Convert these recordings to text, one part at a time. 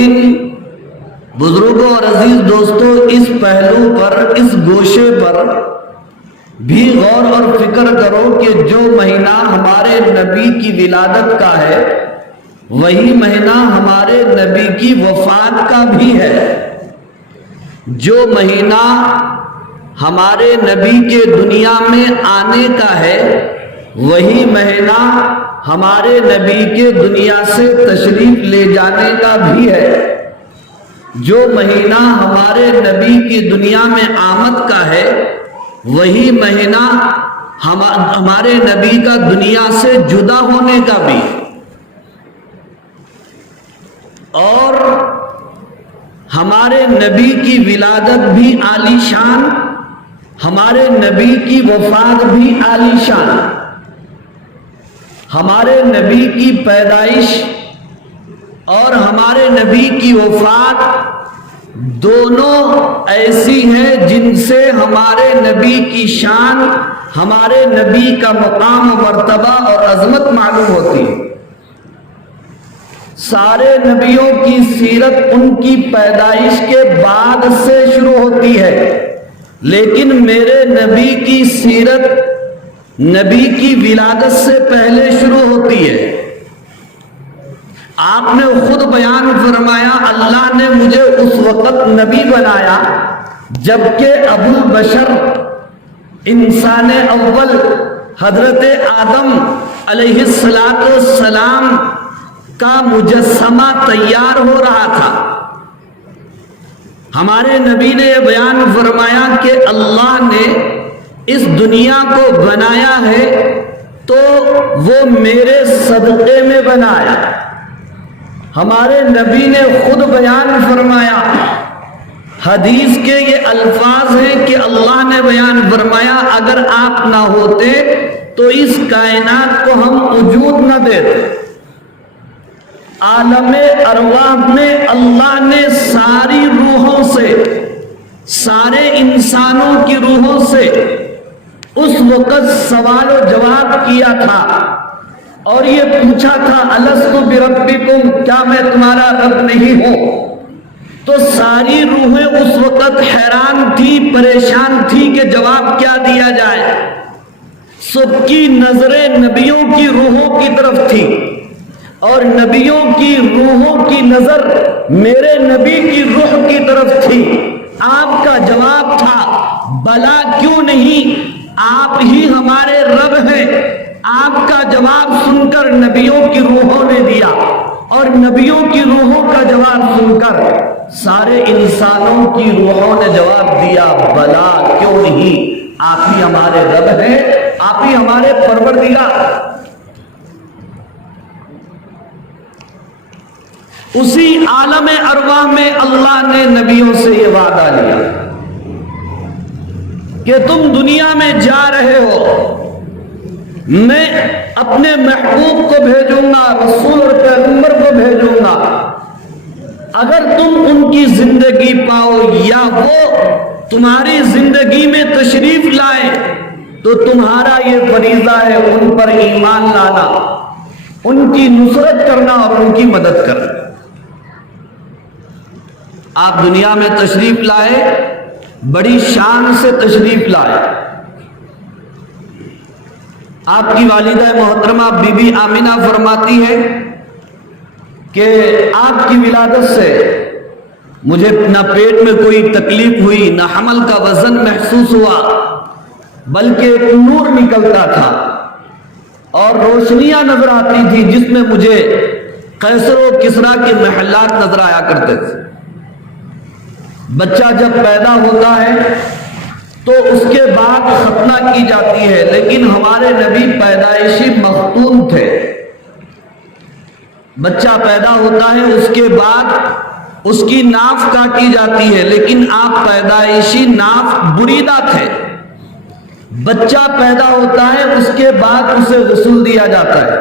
لیکن بزرگوں اور عزیز دوستوں، اس پہلو پر، اس گوشے پر بھی غور اور فکر کرو کہ جو مہینہ ہمارے نبی کی ولادت کا ہے وہی مہینہ ہمارے نبی کی وفات کا بھی ہے۔ جو مہینہ ہمارے نبی کے دنیا میں آنے کا ہے وہی مہینہ ہمارے نبی کے دنیا سے تشریف لے جانے کا بھی ہے۔ جو مہینہ ہمارے نبی کی دنیا میں آمد کا ہے وہی مہینہ ہمارے نبی کا دنیا سے جدا ہونے کا بھی، اور ہمارے نبی کی ولادت بھی عالی شان، ہمارے نبی کی وفات بھی عالی شان۔ ہمارے نبی کی پیدائش اور ہمارے نبی کی وفات دونوں ایسی ہیں جن سے ہمارے نبی کی شان، ہمارے نبی کا مقام و مرتبہ اور عظمت معلوم ہوتی ہے۔ سارے نبیوں کی سیرت ان کی پیدائش کے بعد سے شروع ہوتی ہے، لیکن میرے نبی کی سیرت نبی کی ولادت سے پہلے شروع ہوتی ہے۔ آپ نے خود بیان فرمایا، اللہ نے مجھے اس وقت نبی بنایا جبکہ ابو البشر انسان اول حضرت آدم علیہ السلام کا مجسمہ تیار ہو رہا تھا۔ ہمارے نبی نے یہ بیان فرمایا کہ اللہ نے اس دنیا کو بنایا ہے تو وہ میرے صدقے میں بنایا۔ ہمارے نبی نے خود بیان فرمایا، حدیث کے یہ الفاظ ہیں کہ اللہ نے بیان فرمایا اگر آپ نہ ہوتے تو اس کائنات کو ہم وجود نہ دیتے۔ عالم ارواح میں اللہ نے ساری روحوں سے، سارے انسانوں کی روحوں سے اس وقت سوال و جواب کیا تھا اور یہ پوچھا تھا الست بربکم، کیا میں تمہارا رب نہیں ہوں؟ تو ساری روحیں اس وقت حیران تھی، پریشان تھی کہ جواب کیا دیا جائے۔ سب کی نظریں نبیوں کی روحوں کی طرف تھی اور نبیوں کی روحوں کی نظر میرے نبی کی روح کی طرف تھی۔ آپ کا جواب تھا بلا کیوں نہیں، آپ ہی ہمارے رب ہیں۔ آپ کا جواب سن کر نبیوں کی روحوں نے دیا اور نبیوں کی روحوں کا جواب سن کر سارے انسانوں کی روحوں نے جواب دیا بلا کیوں نہیں، آپ ہی ہمارے رب ہیں، آپ ہی ہمارے پروردگار۔ اسی عالم ارواح میں اللہ نے نبیوں سے یہ وعدہ لیا کہ تم دنیا میں جا رہے ہو، میں اپنے محبوب کو بھیجوں گا، رسول اور پیغمبر کو بھیجوں گا، اگر تم ان کی زندگی پاؤ یا وہ تمہاری زندگی میں تشریف لائے تو تمہارا یہ فریضہ ہے ان پر ایمان لانا، ان کی نصرت کرنا اور ان کی مدد کرنا۔ آپ دنیا میں تشریف لائے، بڑی شان سے تشریف لائے۔ آپ کی والدہ محترمہ بی بی آمینہ فرماتی ہے کہ آپ کی ولادت سے مجھے نہ پیٹ میں کوئی تکلیف ہوئی، نہ حمل کا وزن محسوس ہوا، بلکہ ایک نور نکلتا تھا اور روشنیاں نظر آتی تھی جس میں مجھے قیصر و کسریٰ کے محلات نظر آیا کرتے تھے۔ بچہ جب پیدا ہوتا ہے تو اس کے بعد ختنہ کی جاتی ہے، لیکن ہمارے نبی پیدائشی مختون تھے۔ بچہ پیدا ہوتا ہے، اس کے بعد اس کی ناف کاٹی جاتی ہے، لیکن آپ پیدائشی ناف بریدہ تھے۔ بچہ پیدا ہوتا ہے، اس کے بعد اسے غسل دیا جاتا ہے،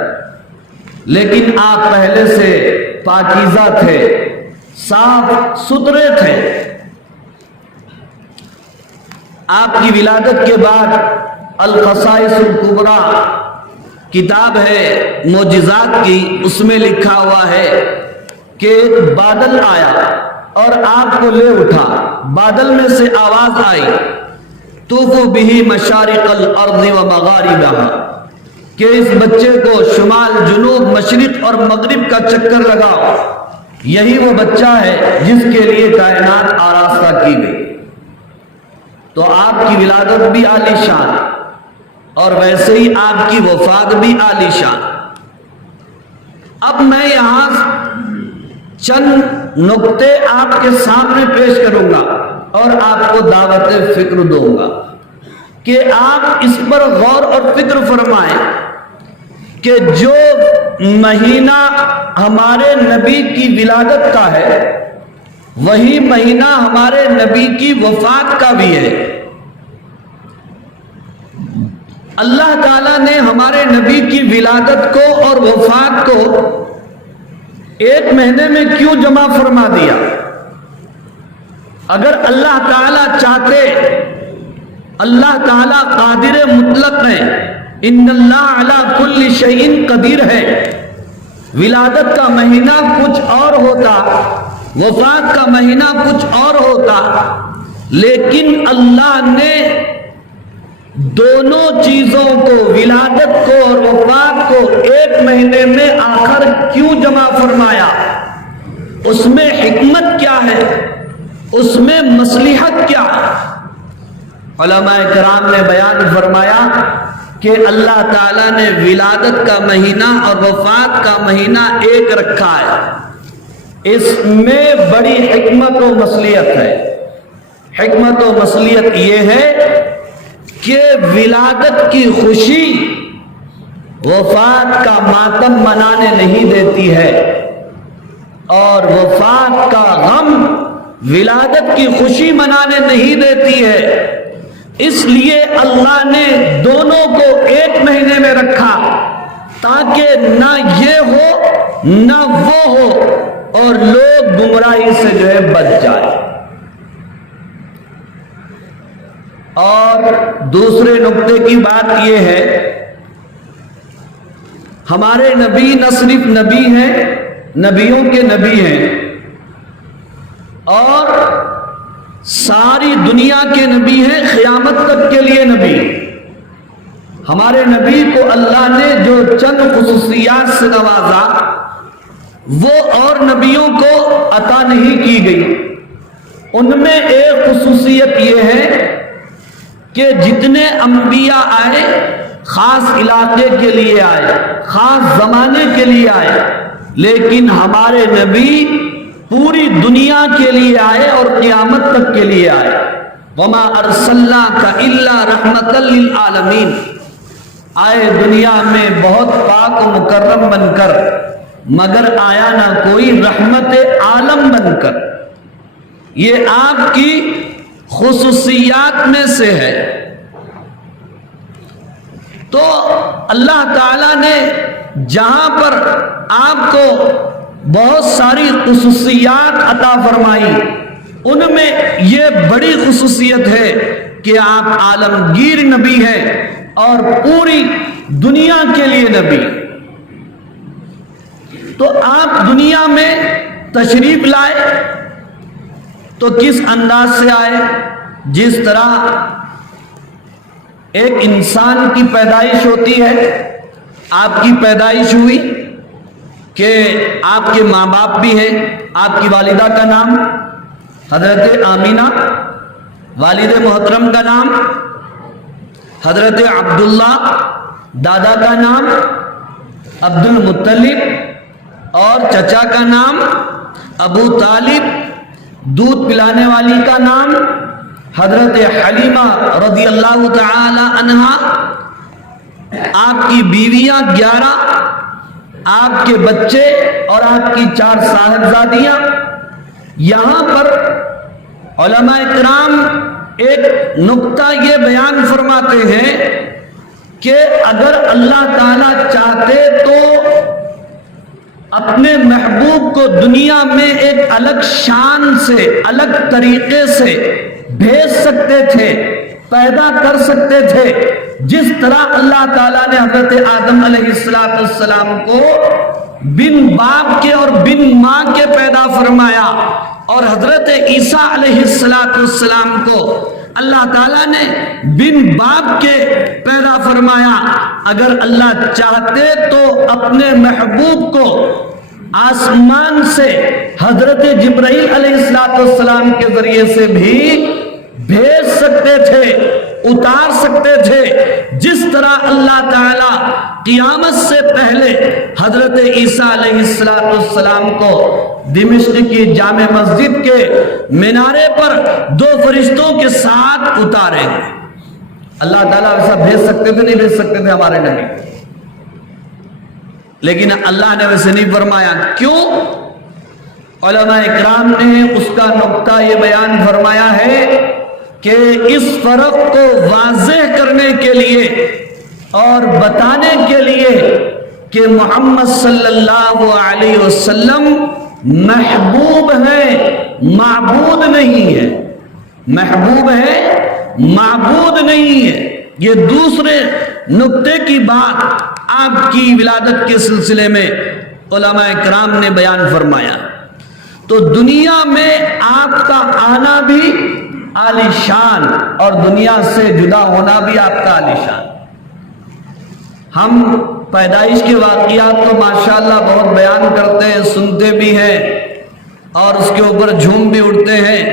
لیکن آپ پہلے سے پاکیزہ تھے، صاف ستھرے تھے۔ آپ کی ولادت کے بعد الخصائص الکبریٰ کتاب ہے معجزات کی، اس میں لکھا ہوا ہے کہ ایک بادل آیا اور آپ کو لے اٹھا. بادل میں سے آواز آئی طوفوا بہ مشارق الارض و مغاربها، کہ اس بچے کو شمال، جنوب، مشرق اور مغرب کا چکر لگاؤ. یہی وہ بچہ ہے جس کے لیے کائنات آراستہ کی گئی. تو آپ کی ولادت بھی عالی شان اور ویسے ہی آپ کی وفات بھی عالی شان. اب میں یہاں چند نقطے آپ کے سامنے پیش کروں گا اور آپ کو دعوت فکر دوں گا کہ آپ اس پر غور اور فکر فرمائیں کہ جو مہینہ ہمارے نبی کی ولادت کا ہے وہی مہینہ ہمارے نبی کی وفات کا بھی ہے. اللہ تعالیٰ نے ہمارے نبی کی ولادت کو اور وفات کو ایک مہینے میں کیوں جمع فرما دیا؟ اگر اللہ تعالیٰ چاہتے، اللہ تعالیٰ قادر مطلق ہے، ان اللہ علی کل شیء قدیر ہے. ولادت کا مہینہ کچھ اور ہوتا، وفات کا مہینہ کچھ اور ہوتا، لیکن اللہ نے دونوں چیزوں کو، ولادت کو اور وفات کو ایک مہینے میں آخر کیوں جمع فرمایا؟ اس میں حکمت کیا ہے؟ اس میں مصلحت کیا ہے؟ علماء کرام نے بیان فرمایا کہ اللہ تعالیٰ نے ولادت کا مہینہ اور وفات کا مہینہ ایک رکھا ہے. اس میں بڑی حکمت و مصلحت ہے. حکمت و مصلحت یہ ہے کہ ولادت کی خوشی وفات کا ماتم منانے نہیں دیتی ہے اور وفات کا غم ولادت کی خوشی منانے نہیں دیتی ہے. اس لیے اللہ نے دونوں کو ایک مہینے میں رکھا تاکہ نہ یہ ہو نہ وہ ہو اور لوگ گمراہی سے جو ہے بچ جائے. اور دوسرے نقطے کی بات یہ ہے، ہمارے نبی نہ صرف نبی ہیں، نبیوں کے نبی ہیں اور ساری دنیا کے نبی ہیں، قیامت تک کے لیے نبی. ہمارے نبی کو اللہ نے جو چند خصوصیات سے نوازا وہ اور نبیوں کو عطا نہیں کی گئی. ان میں ایک خصوصیت یہ ہے کہ جتنے انبیاء آئے خاص علاقے کے لیے آئے، خاص زمانے کے لیے آئے، لیکن ہمارے نبی پوری دنیا کے لیے آئے اور قیامت تک کے لیے آئے. وما ارسلناک الا رحمۃ للعالمین، آئے دنیا میں بہت پاک و مکرم بن کر، مگر آیا نہ کوئی رحمت عالم بن کر. یہ آپ کی خصوصیات میں سے ہے. تو اللہ تعالیٰ نے جہاں پر آپ کو بہت ساری خصوصیات عطا فرمائی، ان میں یہ بڑی خصوصیت ہے کہ آپ عالمگیر نبی ہیں اور پوری دنیا کے لیے نبی. تو آپ دنیا میں تشریف لائے تو کس انداز سے آئے؟ جس طرح ایک انسان کی پیدائش ہوتی ہے، آپ کی پیدائش ہوئی کہ آپ کے ماں باپ بھی ہیں. آپ کی والدہ کا نام حضرت آمینہ، والد محترم کا نام حضرت عبداللہ، دادا کا نام عبد المطلب اور چچا کا نام ابو طالب، دودھ پلانے والی کا نام حضرت حلیمہ رضی اللہ تعالی عنہا، آپ کی بیویاں 11، آپ کے بچے اور آپ کی 4 صاحبزادیاں. یہاں پر علماء کرام ایک نقطہ یہ بیان فرماتے ہیں کہ اگر اللہ تعالیٰ چاہتے تو اپنے محبوب کو دنیا میں ایک الگ شان سے، الگ طریقے سے بھیج سکتے تھے، پیدا کر سکتے تھے. جس طرح اللہ تعالیٰ نے حضرت آدم علیہ السلام کو بن باپ کے اور بن ماں کے پیدا فرمایا، اور حضرت عیسیٰ علیہ السلام کو اللہ تعالیٰ نے بن باپ کے پیدا فرمایا۔ اگر اللہ چاہتے تو اپنے محبوب کو آسمان سے حضرت جبرائیل علیہ السلام کے ذریعے سے بھی بھیج سکتے تھے، اتار سکتے تھے، جس طرح اللہ تعالیٰ قیامت سے پہلے حضرت عیسیٰ علیہ السلام کو دمشق کی جامع مسجد کے مینارے پر 2 فرشتوں کے ساتھ اتارے۔ اللہ تعالیٰ ایسا بھیج سکتے تھے، نہیں بھیج سکتے تھے ہمارے نبی، لیکن اللہ نے ویسے نہیں فرمایا۔ کیوں؟ علماء اکرام نے اس کا نقطہ یہ بیان فرمایا ہے کہ اس فرق کو واضح کرنے کے لیے اور بتانے کے لیے کہ محمد صلی اللہ علیہ وسلم محبوب ہے، معبود نہیں ہے۔ محبوب ہے، معبود نہیں ہے۔ یہ دوسرے نقطے کی بات آپ کی ولادت کے سلسلے میں علماء کرام نے بیان فرمایا۔ تو دنیا میں آپ کا آنا بھی عالی شان اور دنیا سے جدا ہونا بھی آپ کا عالی شان۔ ہم پیدائش کے واقعات تو ماشاءاللہ بہت بیان کرتے ہیں، سنتے بھی ہیں اور اس کے اوپر جھوم بھی اٹھتے ہیں،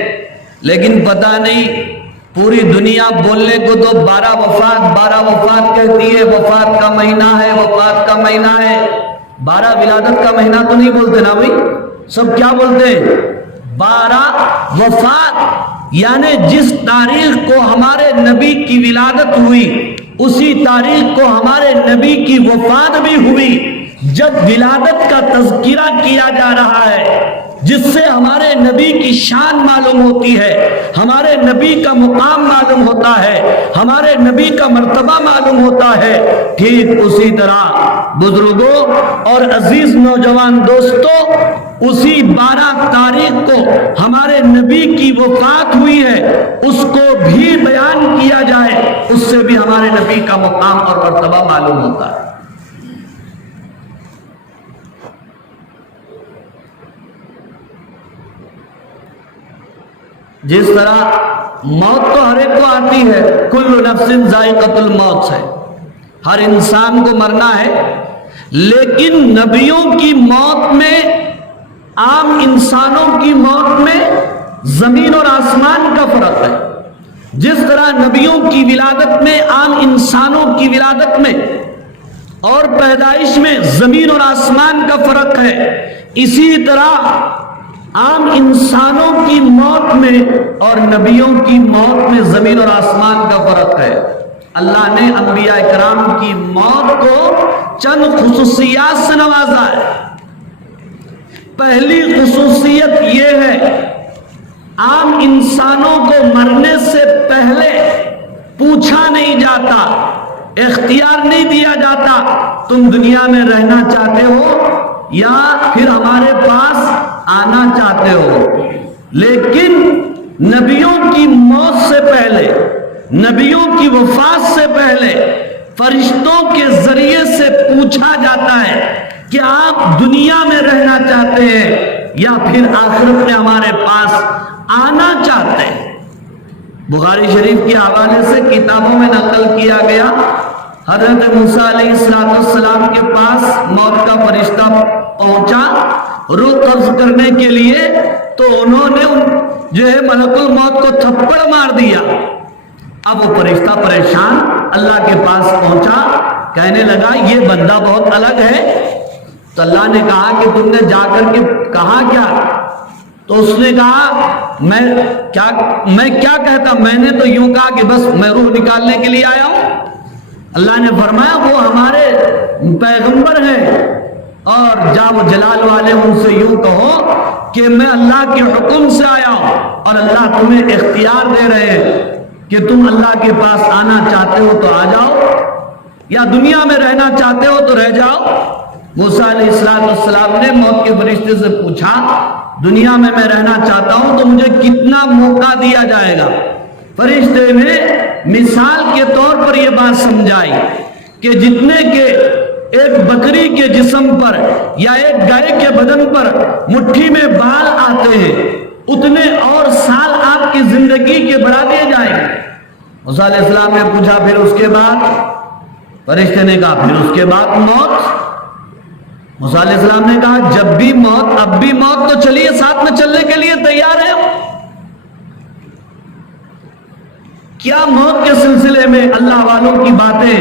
لیکن پتہ نہیں پوری دنیا بولنے کو تو 12 وفات کہتی ہے، وفات کا مہینہ ہے، وفات کا مہینہ ہے۔ 12 ولادت کا مہینہ تو نہیں بولتے نا بھائی، سب کیا بولتے ہیں؟ 12 وفات، یعنی جس تاریخ کو ہمارے نبی کی ولادت ہوئی اسی تاریخ کو ہمارے نبی کی وفات بھی ہوئی۔ جب ولادت کا تذکرہ کیا جا رہا ہے، جس سے ہمارے نبی کی شان معلوم ہوتی ہے، ہمارے نبی کا مقام معلوم ہوتا ہے، ہمارے نبی کا مرتبہ معلوم ہوتا ہے، ٹھیک اسی طرح بزرگوں اور عزیز نوجوان دوستوں، اسی 12 تاریخ کو ہمارے نبی کی وفات ہوئی ہے، اس کو بھی بیان کیا جائے، اس سے بھی ہمارے نبی کا مقام اور مرتبہ معلوم ہوتا ہے۔ جس طرح موت تو ہر ایک کو آتی ہے، کل نفس ذائقۃ الموت ہے، ہر انسان کو مرنا ہے، لیکن نبیوں کی موت میں، عام انسانوں کی موت میں زمین اور آسمان کا فرق ہے۔ جس طرح نبیوں کی ولادت میں، عام انسانوں کی ولادت میں اور پیدائش میں زمین اور آسمان کا فرق ہے، اسی طرح عام انسانوں کی موت میں اور نبیوں کی موت میں زمین اور آسمان کا فرق ہے۔ اللہ نے انبیاء کرام کی موت کو چند خصوصیات سے نوازا ہے۔ پہلی خصوصیت یہ ہے، عام انسانوں کو مرنے سے پہلے پوچھا نہیں جاتا، اختیار نہیں دیا جاتا تم دنیا میں رہنا چاہتے ہو یا پھر ہمارے پاس آنا چاہتے ہو، لیکن نبیوں کی موت سے پہلے، نبیوں کی وفات سے پہلے فرشتوں کے ذریعے سے پوچھا جاتا ہے کہ آپ دنیا میں رہنا چاہتے ہیں یا پھر آخرت میں ہمارے پاس آنا چاہتے ہیں۔ بخاری شریف کے حوالے سے کتابوں میں نقل کیا گیا، حضرت موسیٰ علیہ السلام کے پاس موت کا فرشتہ پہنچا روح قبض کرنے کے لیے، تو انہوں نے جو ہے ملک الموت کو تھپڑ مار دیا۔ اب وہ فرشتہ پریشان اللہ کے پاس پہنچا، کہنے لگا یہ بندہ بہت الگ ہے۔ تو اللہ نے کہا کہ تم نے جا کر کے کہا کیا؟ تو اس نے کہا میں کیا کہتا، میں نے تو یوں کہا کہ بس میں روح نکالنے کے لیے آیا ہوں۔ اللہ نے فرمایا وہ ہمارے پیغمبر ہیں، اور جا وہ جلال والے ان سے یوں کہو کہ میں اللہ کے حکم سے آیا ہوں اور اللہ تمہیں اختیار دے رہے ہیں کہ تم اللہ کے پاس آنا چاہتے ہو تو آ جاؤ یا دنیا میں رہنا چاہتے ہو تو رہ جاؤ۔ موسیٰ علیہ السلام نے موت کے فرشتے سے پوچھا دنیا میں رہنا چاہتا ہوں تو مجھے کتنا موقع دیا جائے گا؟ فرشتے نے مثال کے طور پر یہ بات سمجھائی کہ جتنے کے ایک بکری کے جسم پر یا ایک گائے کے بدن پر مٹھی میں بال آتے ہیں اتنے اور سال آپ کی زندگی کے بڑھا دیے جائیں گے۔ موسیٰ علیہ السلام نے پوچھا پھر اس کے بعد؟ فرشتے نے کہا پھر اس کے بعد موت۔ موسیٰ علیہ السلام نے کہا جب بھی موت اب بھی موت، تو چلیے ساتھ میں چلنے کے لیے تیار ہے۔ کیا موت کے سلسلے میں اللہ والوں کی باتیں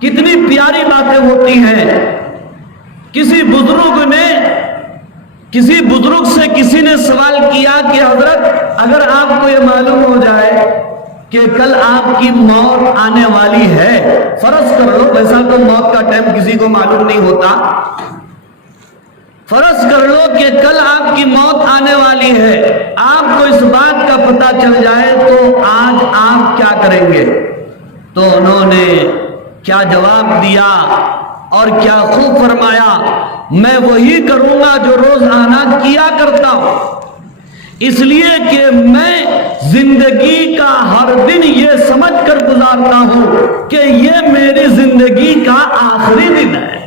کتنی پیاری باتیں ہوتی ہیں۔ کسی بزرگ سے کسی نے سوال کیا کہ حضرت اگر آپ کو یہ معلوم ہو جائے کہ کل آپ کی موت آنے والی ہے، فرض کر لو، ویسا تو موت کا ٹائم کسی کو معلوم نہیں ہوتا، فرض کر لو کہ کل آپ کی موت آنے والی ہے، آپ کو اس بات کا پتہ چل جائے تو آج آپ کیا کریں گے؟ تو انہوں نے کیا جواب دیا اور کیا خوب فرمایا، میں وہی کروں گا جو روزانہ کیا کرتا ہوں، اس لیے کہ میں زندگی کا ہر دن یہ سمجھ کر گزارتا ہوں کہ یہ میری زندگی کا آخری دن ہے،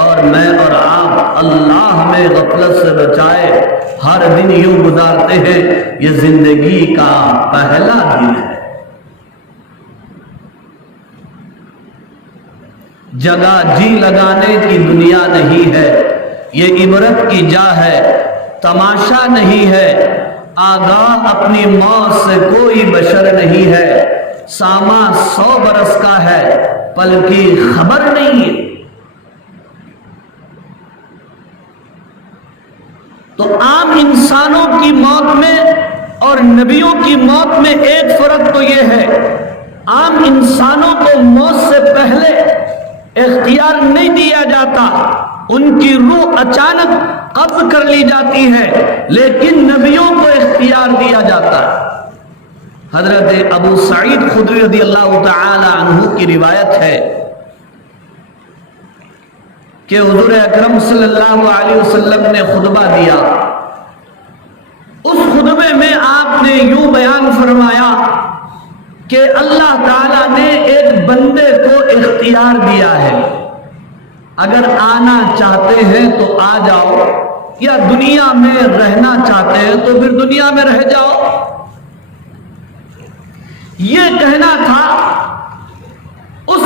اور میں اور آپ اللہ ہمیں غفلت سے بچائے ہر دن یوں گزارتے ہیں یہ زندگی کا پہلا دن ہے۔ جگہ جی لگانے کی دنیا نہیں ہے، یہ عبرت کی جا ہے، تماشا نہیں ہے، آگاہ اپنی موت سے کوئی بشر نہیں ہے، ساما 100 برس کا ہے پل کی خبر نہیں ہے۔ تو عام انسانوں کی موت میں اور نبیوں کی موت میں ایک فرق تو یہ ہے، عام انسانوں کو موت سے پہلے اختیار نہیں دیا جاتا، ان کی روح اچانک قبض کر لی جاتی ہے، لیکن نبیوں کو اختیار دیا جاتا ہے۔ حضرت ابو سعید خدری رضی اللہ تعالی عنہ کی روایت ہے کہ حضور اکرم صلی اللہ علیہ وسلم نے خطبہ دیا، اس خطبے میں آپ نے یوں بیان فرمایا کہ اللہ تعالیٰ نے ایک بندے کو اختیار دیا ہے، اگر آنا چاہتے ہیں تو آ جاؤ، یا دنیا میں رہنا چاہتے ہیں تو پھر دنیا میں رہ جاؤ۔ یہ کہنا تھا اس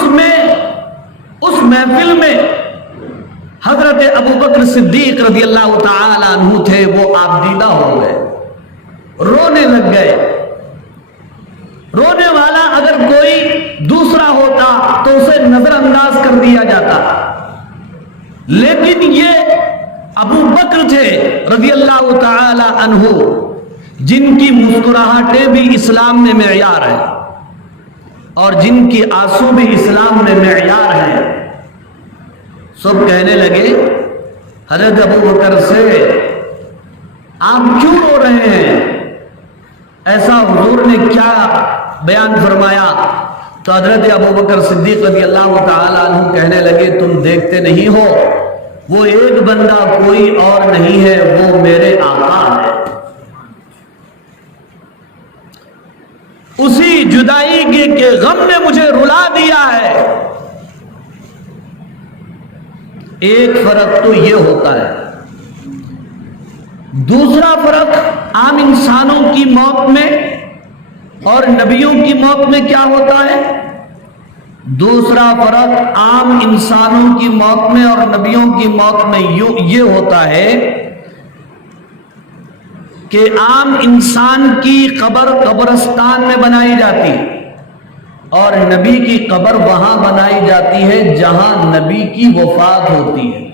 محفل میں حضرت ابوبکر صدیق رضی اللہ تعالی عنہ تھے، وہ آپ دیدہ ہو گئے، رونے لگ گئے۔ رونے والا اگر کوئی دوسرا ہوتا تو اسے نظر انداز کر دیا جاتا، لیکن یہ ابو بکر تھے رضی اللہ تعالی عنہ، جن کی مسکراہٹیں بھی اسلام میں معیار ہیں اور جن کی آنسو بھی اسلام میں معیار ہیں۔ سب کہنے لگے حضرت ابو بکر سے آپ کیوں رو رہے ہیں؟ ایسا حضور نے کیا بیان فرمایا؟ تو حضرت ابو بکر صدیق رضی اللہ تعالی عنہ کہنے لگے تم دیکھتے نہیں ہو، وہ ایک بندہ کوئی اور نہیں ہے، وہ میرے آقا ہے، اسی جدائی کے غم نے مجھے رلا دیا ہے۔ ایک فرق تو یہ ہوتا ہے۔ دوسرا فرق عام انسانوں کی موت میں اور نبیوں کی موت میں کیا ہوتا ہے؟ دوسرا فرق عام انسانوں کی موت میں اور نبیوں کی موت میں یہ ہوتا ہے کہ عام انسان کی قبر قبرستان میں بنائی جاتی اور نبی کی قبر وہاں بنائی جاتی ہے جہاں نبی کی وفات ہوتی ہے۔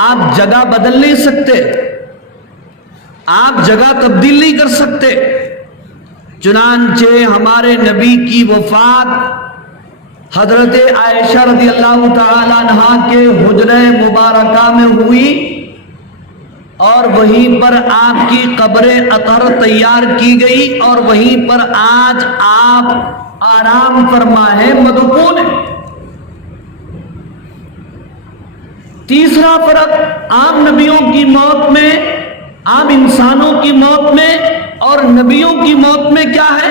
آپ جگہ بدل نہیں سکتے، آپ جگہ تبدیل نہیں کر سکتے، چنانچہ ہمارے نبی کی وفات حضرت عائشہ رضی اللہ تعالی عنہا کے حجرہ مبارکہ میں ہوئی اور وہیں پر آپ کی قبر اطہر تیار کی گئی اور وہیں پر آج آپ آرام فرما ہے، مدفون ہے۔ تیسرا فرق عام نبیوں کی موت میں، عام انسانوں کی موت میں اور نبیوں کی موت میں کیا ہے؟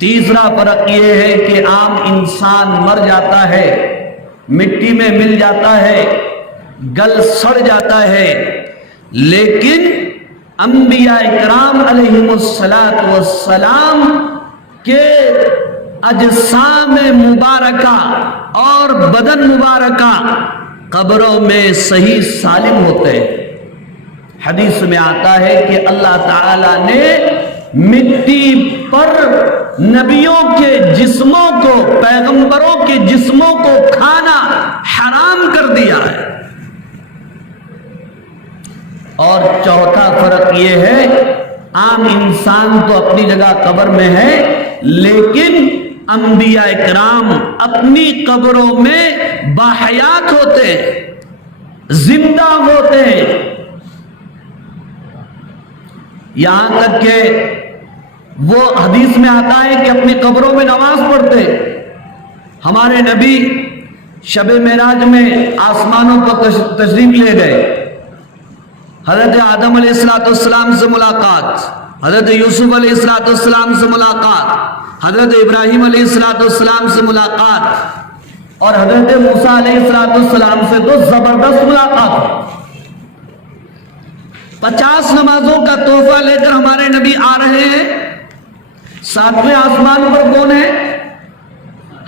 تیسرا فرق یہ ہے کہ عام انسان مر جاتا ہے، مٹی میں مل جاتا ہے، گل سڑ جاتا ہے، لیکن انبیاء اکرام علیہم السلام کے اجسام مبارکہ اور بدن مبارکہ قبروں میں صحیح سالم ہوتے ہیں۔ حدیث میں آتا ہے کہ اللہ تعالی نے مٹی پر نبیوں کے جسموں کو، پیغمبروں کے جسموں کو کھانا حرام کر دیا ہے۔ اور چوتھا فرق یہ ہے، عام انسان تو اپنی جگہ قبر میں ہے، لیکن انبیاء کرام اپنی قبروں میں باحیات ہوتے ہیں، زندہ ہوتے ہیں، یہاں تک کہ وہ حدیث میں آتا ہے کہ اپنی قبروں میں نماز پڑھتے۔ ہمارے نبی شب معراج میں آسمانوں پر تشریف لے گئے، حضرت آدم علیہ السلام سے ملاقات، حضرت یوسف علیہ السلام سے ملاقات، حضرت ابراہیم علیہ السلام سے ملاقات، اور حضرت موسیٰ علیہ السلام سے تو زبردست ملاقات۔ 50 نمازوں کا تحفہ لے کر ہمارے نبی آ رہے ہیں۔ 7ویں آسمان پر کون ہے؟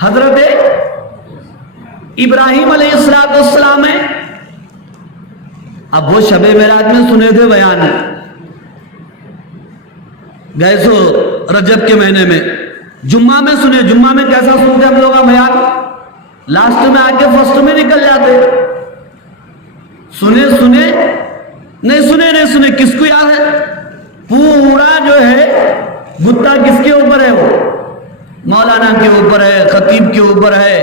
حضرت ابراہیم علیہ السلام ہے۔ اب وہ شب معراج میں سنے تھے بیان، گئے سو رجب کے مہینے میں، جمعہ میں سنے، جمعہ میں کیسا سنتے ہم لوگ بیان؟ لاسٹ میں آ کے فرسٹ میں نکل جاتے۔ سنے نہیں سنے، کس کو یاد ہے؟ پورا جو ہے گتا کس کے اوپر ہے؟ وہ مولانا کے اوپر ہے، خطیب کے اوپر ہے،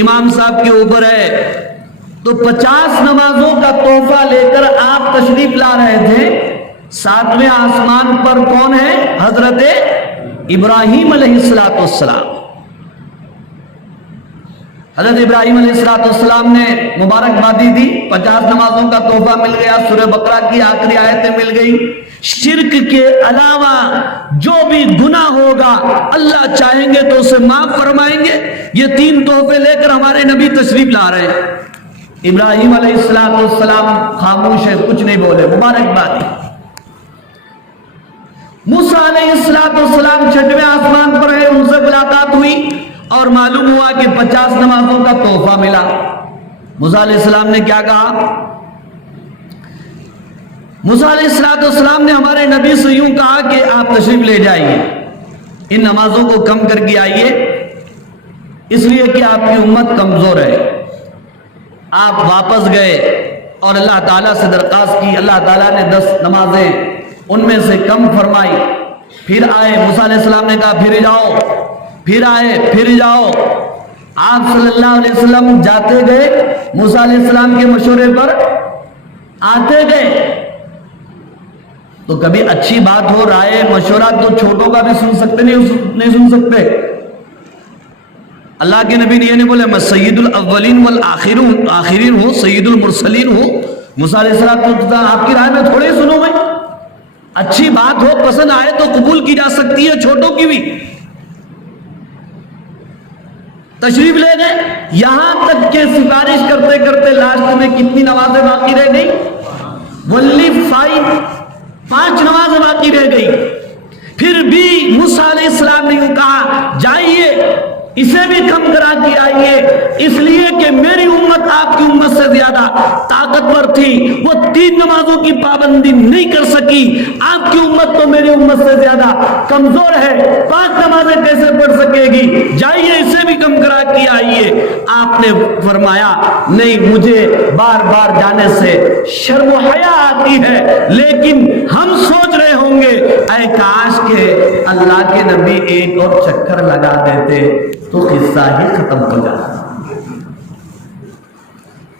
امام صاحب کے اوپر ہے۔ تو 50 نمازوں کا تحفہ لے کر آپ تشریف لا رہے تھے۔ 7ویں آسمان پر کون ہے؟ حضرت ابراہیم علیہ السلام۔ حضرت ابراہیم علیہ السلام نے مبارکبادی دی، 50 نمازوں کا تحفہ مل گیا، سورہ بقرہ کی آخری آیتیں مل گئی۔ شرک کے علاوہ جو بھی گناہ ہوگا اللہ چاہیں گے تو اسے معاف فرمائیں گے۔ یہ 3 تحفے لے کر ہمارے نبی تشریف لا رہے ہیں۔ ابراہیم علیہ السلام خاموش ہے، کچھ نہیں بولے، مبارکبادی۔ موسیٰ علیہ السلام 6ویں آسمان پر ہے، ان سے ملاقات ہوئی اور معلوم ہوا کہ 50 نمازوں کا تحفہ ملا۔ موسیٰ علیہ السلام نے کیا کہا؟ موسیٰ علیہ السلام نے ہمارے نبی سے یوں کہا کہ آپ تشریف لے جائیے، ان نمازوں کو کم کر کے آئیے، اس لیے کہ آپ کی امت کمزور ہے۔ آپ واپس گئے اور اللہ تعالیٰ سے درخواست کی، اللہ تعالیٰ نے 10 نمازیں ان میں سے کم فرمائی۔ پھر آئے، موسیٰ علیہ السلام نے کہا پھر جاؤ، پھر آئے، پھر جاؤ۔ آپ صلی اللہ علیہ وسلم جاتے گئے، موسیٰ علیہ السلام کے مشورے پر آتے گئے۔ تو کبھی اچھی بات ہو، رائے مشورہ تو چھوٹوں کا بھی سن سکتے، نہیں سن سکتے۔ اللہ کے نبی نے یہ نہیں بولے میں سید الاولین والآخرین ہوں، سید المرسلین ہوں۔ موسیٰ علیہ السلام آپ کی رائے میں تھوڑے سنوں میں، اچھی بات ہو، پسند آئے تو قبول کی جا سکتی ہے، چھوٹوں کی بھی۔ تشریف لے گئے، یہاں تک کہ سفارش کرتے کرتے لاسٹ میں کتنی نمازیں باقی رہ گئی؟ only 5 نمازیں باقی رہ گئی۔ پھر بھی موسیٰ علیہ السلام نے یوں کہا جائیے، اسے بھی کم کرا کے آئیے، اس لیے کہ میری امت آپ کی امت سے زیادہ طاقتور تھی، وہ 3 نمازوں کی پابندی نہیں کر سکی۔ آپ کی امت تو میری امت سے زیادہ کمزور ہے، 5 نمازیں کیسے پڑھ سکے گی؟ جائیے اسے بھی کم کرا کے آئیے۔ آپ نے فرمایا نہیں، مجھے بار بار جانے سے شرم و حیا آتی ہے، لیکن ہم سوچ رہے ہوں گے اے کاش کہ اللہ کے نبی ایک اور چکر لگا دیتے تو قصہ ہی ختم ہو جاتا۔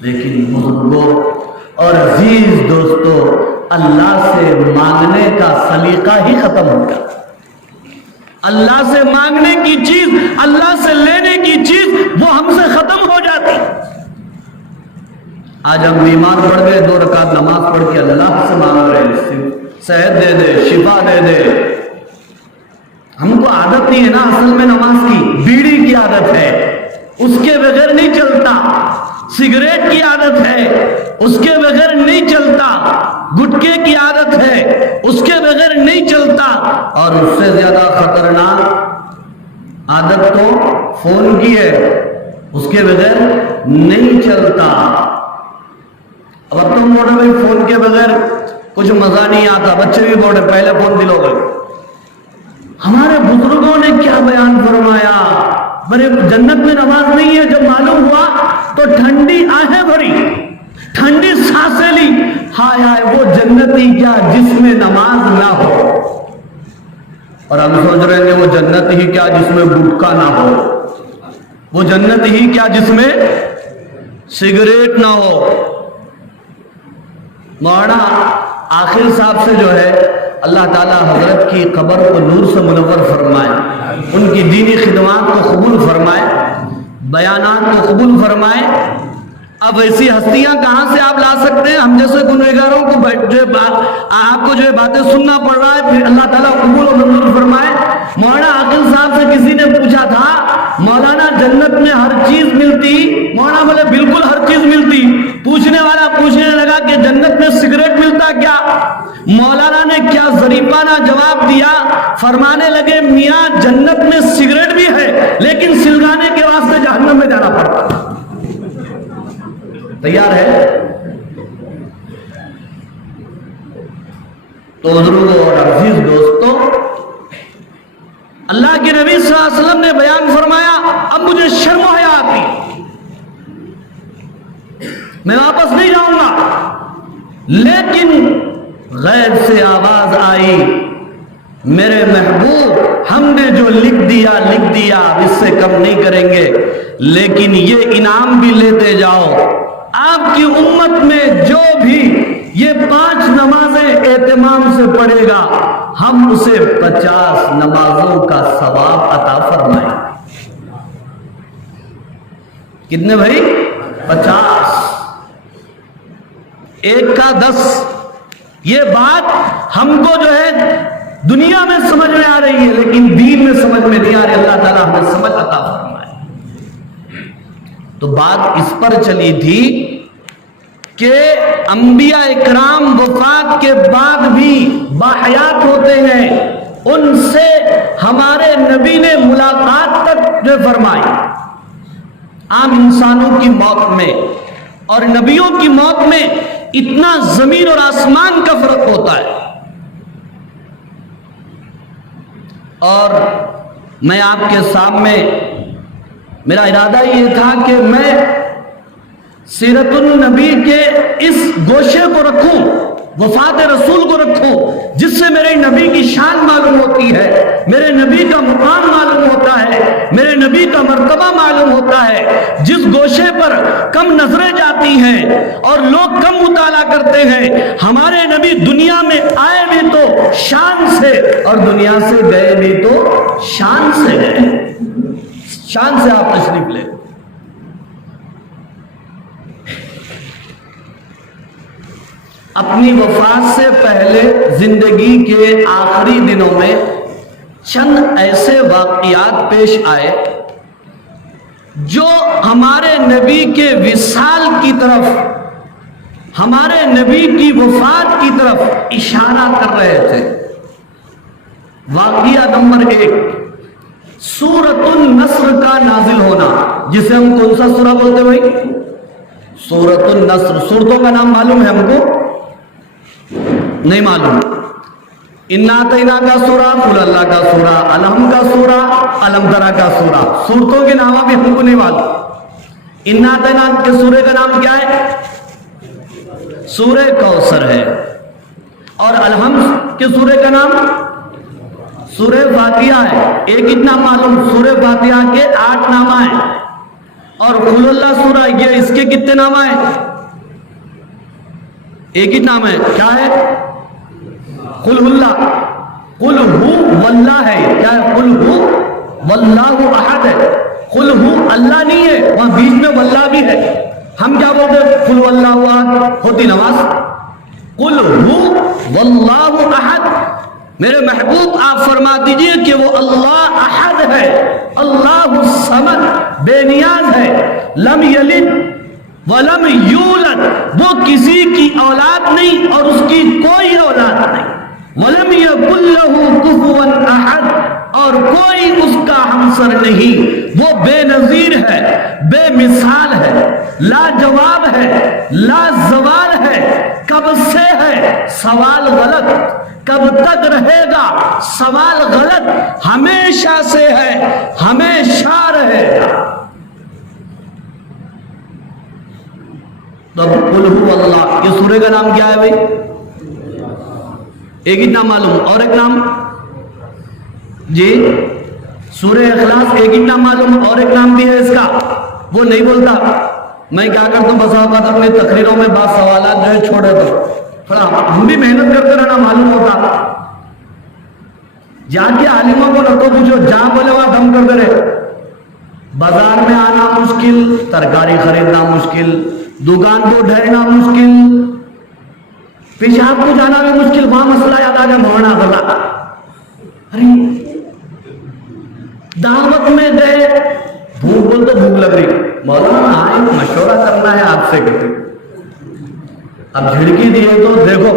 لیکن بزرگوں اور عزیز دوستوں، اللہ سے مانگنے کا سلیقہ ہی ختم ہو جاتا۔ اللہ سے مانگنے کی چیز، اللہ سے لینے کی چیز وہ ہم سے ختم ہو جاتی۔ آج ہم بیمار پڑ گئے، 2 رکعت نماز پڑھ کے اللہ سے مانگ رہے ہیں صحت دے دے، شفا دے دے۔ ہم کو عادت نہیں ہے نا نہیں چلتا، گٹکے کی عادت ہے اس کے بغیر نہیں چلتا، اور اس سے زیادہ خطرناک عادت تو فون کی ہے، اس کے بغیر نہیں چلتا۔ اب تم بولے بھائی فون کے بغیر کچھ مزہ نہیں آتا، بچے بھی بولے پہلے فون دلو گے۔ ہمارے بزرگوں نے کیا بیان فرمایا، بڑے جنت میں نماز نہیں ہے جب معلوم ہوا تو ٹھنڈی آہیں بھری، ٹھنڈی سانسیں لی، ہائے ہائے وہ جنتی کیا جس میں نماز نہ ہو، اور ہم سوچ رہے ہیں وہ جنت ہی کیا جس میں گٹکا نہ ہو، وہ جنت ہی کیا جس میں سگریٹ نہ ہو۔ مولانا آخر صاحب سے جو ہے اللہ تعالیٰ حضرت کی قبر کو نور سے منور فرمائے، ان کی دینی خدمات کو قبول فرمائے، بیانات کو قبول فرمائے۔ اب ایسی ہستیاں کہاں سے آپ لا سکتے ہیں؟ ہم جیسے گنہگاروں کو آپ کو جو باتیں سننا پڑ رہا ہے، پھر اللہ تعالیٰ قبول و منظور فرمائے۔ مولانا عاقل صاحب سے کسی نے پوچھا تھا مولانا جنت میں ہر چیز ملتی؟ مولانا بولے بالکل ہر چیز ملتی۔ پوچھنے والا پوچھنے لگا کہ جنت میں سگریٹ ملتا کیا؟ مولانا نے کیا ظریفانہ جواب دیا، فرمانے لگے میاں جنت میں سگریٹ بھی ہے لیکن سلگانے کے واسطے جہنم میں جانا پڑتا۔ تیار ہے؟ تو بزرگوں اور عزیز دوستوں، اللہ کے نبی صلی اللہ علیہ وسلم نے بیان فرمایا اب مجھے شرم و حیا آتی، میں واپس نہیں جاؤں گا، لیکن غیب سے آواز آئی میرے محبوب ہم نے جو لکھ دیا اس سے کم نہیں کریں گے، لیکن یہ انعام بھی لیتے جاؤ، آپ کی امت میں جو بھی یہ 5 نمازیں اہتمام سے پڑھے گا ہم اسے 50 نمازوں کا ثواب عطا فرمائیں۔ کتنے بھائی؟ 50، 1 کا 10۔ یہ بات ہم کو جو ہے دنیا میں سمجھ میں آ رہی ہے لیکن دین میں سمجھ میں نہیں آ رہی، اللہ تعالیٰ ہمیں سمجھ عطا فرمائے۔ تو بات اس پر چلی تھی کہ انبیاء اکرام وفات کے بعد بھی باحیات ہوتے ہیں، ان سے ہمارے نبی نے ملاقات تک جو فرمائی۔ عام انسانوں کی موت میں اور نبیوں کی موت میں اتنا زمین اور آسمان کا فرق ہوتا ہے۔ اور میں آپ کے سامنے میرا ارادہ یہ تھا کہ میں سیرت النبی کے اس گوشے کو رکھوں، وفات رسول کو رکھوں، جس سے میرے نبی کی شان معلوم ہوتی ہے، میرے نبی کا مقام معلوم ہوتا ہے، میرے نبی کا مرتبہ معلوم ہوتا ہے۔ جس گوشے پر کم نظریں جاتی ہیں اور لوگ کم مطالعہ کرتے ہیں، ہمارے نبی دنیا میں آئے بھی تو شان سے اور دنیا سے گئے بھی تو شان سے گئے۔ شان سے آپ تشریف لیں۔ اپنی وفات سے پہلے زندگی کے آخری دنوں میں چند ایسے واقعات پیش آئے جو ہمارے نبی کے وصال کی طرف، ہمارے نبی کی وفات کی طرف اشارہ کر رہے تھے۔ واقعہ نمبر 1، سورۃ النصر کا نازل ہونا، جسے ہم کون سا سورہ بولتے بھائی؟ سورۃ النصر۔ سورتوں کا نام معلوم ہے ہم کو؟ نہیں معلوم۔ انا اعطیناک کا سورہ، قل اللہ کا سورہ، الحم کا سورہ، الم ترا کا سورہ، سورتوں کے نام بھی ہم کو نہیں معلوم۔ انا اعطیناک کے سورہ کا نام کیا ہے؟ سورہ کوثر ہے۔ اور الحم کے سورہ کا نام سورہ فاتحہ ہے۔ ایک اتنا معلوم، سورہ فاتحہ کے 8 نام ہیں، اور قل اللہ سورہ یہ اس کے کتنے نام ہیں؟ ایک ہی نام ہے، کیا ہے؟ قل اللہ، قل ہو واللہ ہے، کیا ہے؟ قل ہو واللہ احد ہے۔ قل ہو اللہ نہیں ہے، وہاں بیچ میں واللہ بھی ہے۔ ہم کیا بولتے ہیں؟ قل واللہ احد ہوتی نماز، قل ہو واللہ احد۔ میرے محبوب آپ فرما دیجئے کہ وہ اللہ احد ہے، اللہ الصمد، بے نیاز ہے، لم یلد ولم یولد، وہ کسی کی اولاد نہیں اور اس کی کوئی اولاد نہیں، ولم یکن لہ کفوا احد، اور کوئی اس کا ہمسر نہیں، وہ بے نظیر ہے، بے مثال ہے، لا جواب ہے، لا زوال ہے، کب سے ہے سوال غلط، کب تک رہے گا سوال غلط، ہمیشہ سے ہے، ہمیشہ رہے گا۔ تو قل هو اللہ، یہ سورہ کا نام کیا ہے بھائی؟ ایک ہی نام معلوم، اور ایک نام جی سورہ اخلاص، ایک ہی نام معلوم، اور ایک نام بھی ہے اس کا، وہ نہیں بولتا۔ میں کیا کرتا ہوں بس اوقات اپنی تقریروں میں بعض سوالات جو ہے چھوڑ دیتا ہوں، تھوڑا ہم بھی محنت کرتے رہنا معلوم ہوتا۔ جا کے عالموں کو نہ تو پوچھو، جہاں بولے وہاں دم کرتے رہے۔ بازار میں آنا مشکل، ترکاری خریدنا مشکل، دکان کو ڈھرنا مشکل، پیشاب کو جانا بھی مشکل، وہاں مسئلہ یاد آ گیا مولانا غلط۔ ارے دعوت میں گئے، بھوک بول تو بھوک لگ رہی، مولانا آئے مشورہ کرنا ہے آپ سے کہتے، اب جھڑکی دیے تو دیکھو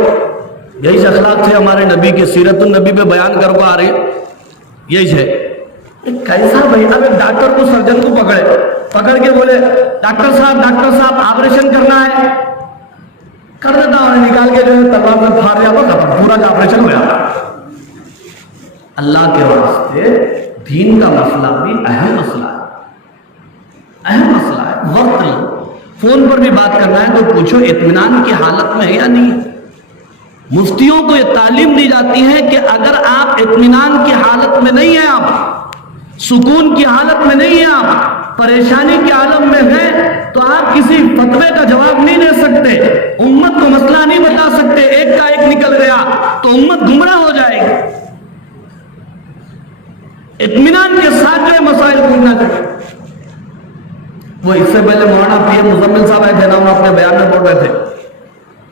یہی اخلاق تھے ہمارے نبی کے، سیرت النبی پہ بیان کر کو آ رہے یہی ہے۔ کیسا بھائی؟ اب ایک ڈاکٹر کو سرجن کو پکڑ کے بولے ڈاکٹر صاحب آپریشن کرنا ہے، کر دیتا ہوں، نکال کے جو ہے تلوار میں پھاڑ دیا، پورا کا آپریشن ہو جاتا۔ اللہ کے واسطے دین کا مسئلہ بھی اہم مسئلہ ہے، اہم مسئلہ ہے، وقت لو۔ فون پر بھی بات کرنا ہے تو پوچھو اطمینان کی حالت میں ہے یا نہیں ہے۔ مفتیوں کو یہ تعلیم دی جاتی ہے کہ اگر آپ اطمینان کی حالت میں نہیں ہیں، آپ سکون کی حالت میں نہیں ہیں، آپ پریشانی کے عالم میں ہیں، تو آپ کسی فتوے کا جواب نہیں دے سکتے، امت کو مسئلہ نہیں بتا سکتے۔ ایک کا ایک نکل گیا تو امت گمراہ ہو جائے گی۔ اطمینان کے ساتھ جو ہے مسائل پوچھنا چاہیے۔ وہ اس سے پہلے مولانا پی ایم مزمل صاحب آئے تھے نا، اپنے بیان میں بول رہے تھے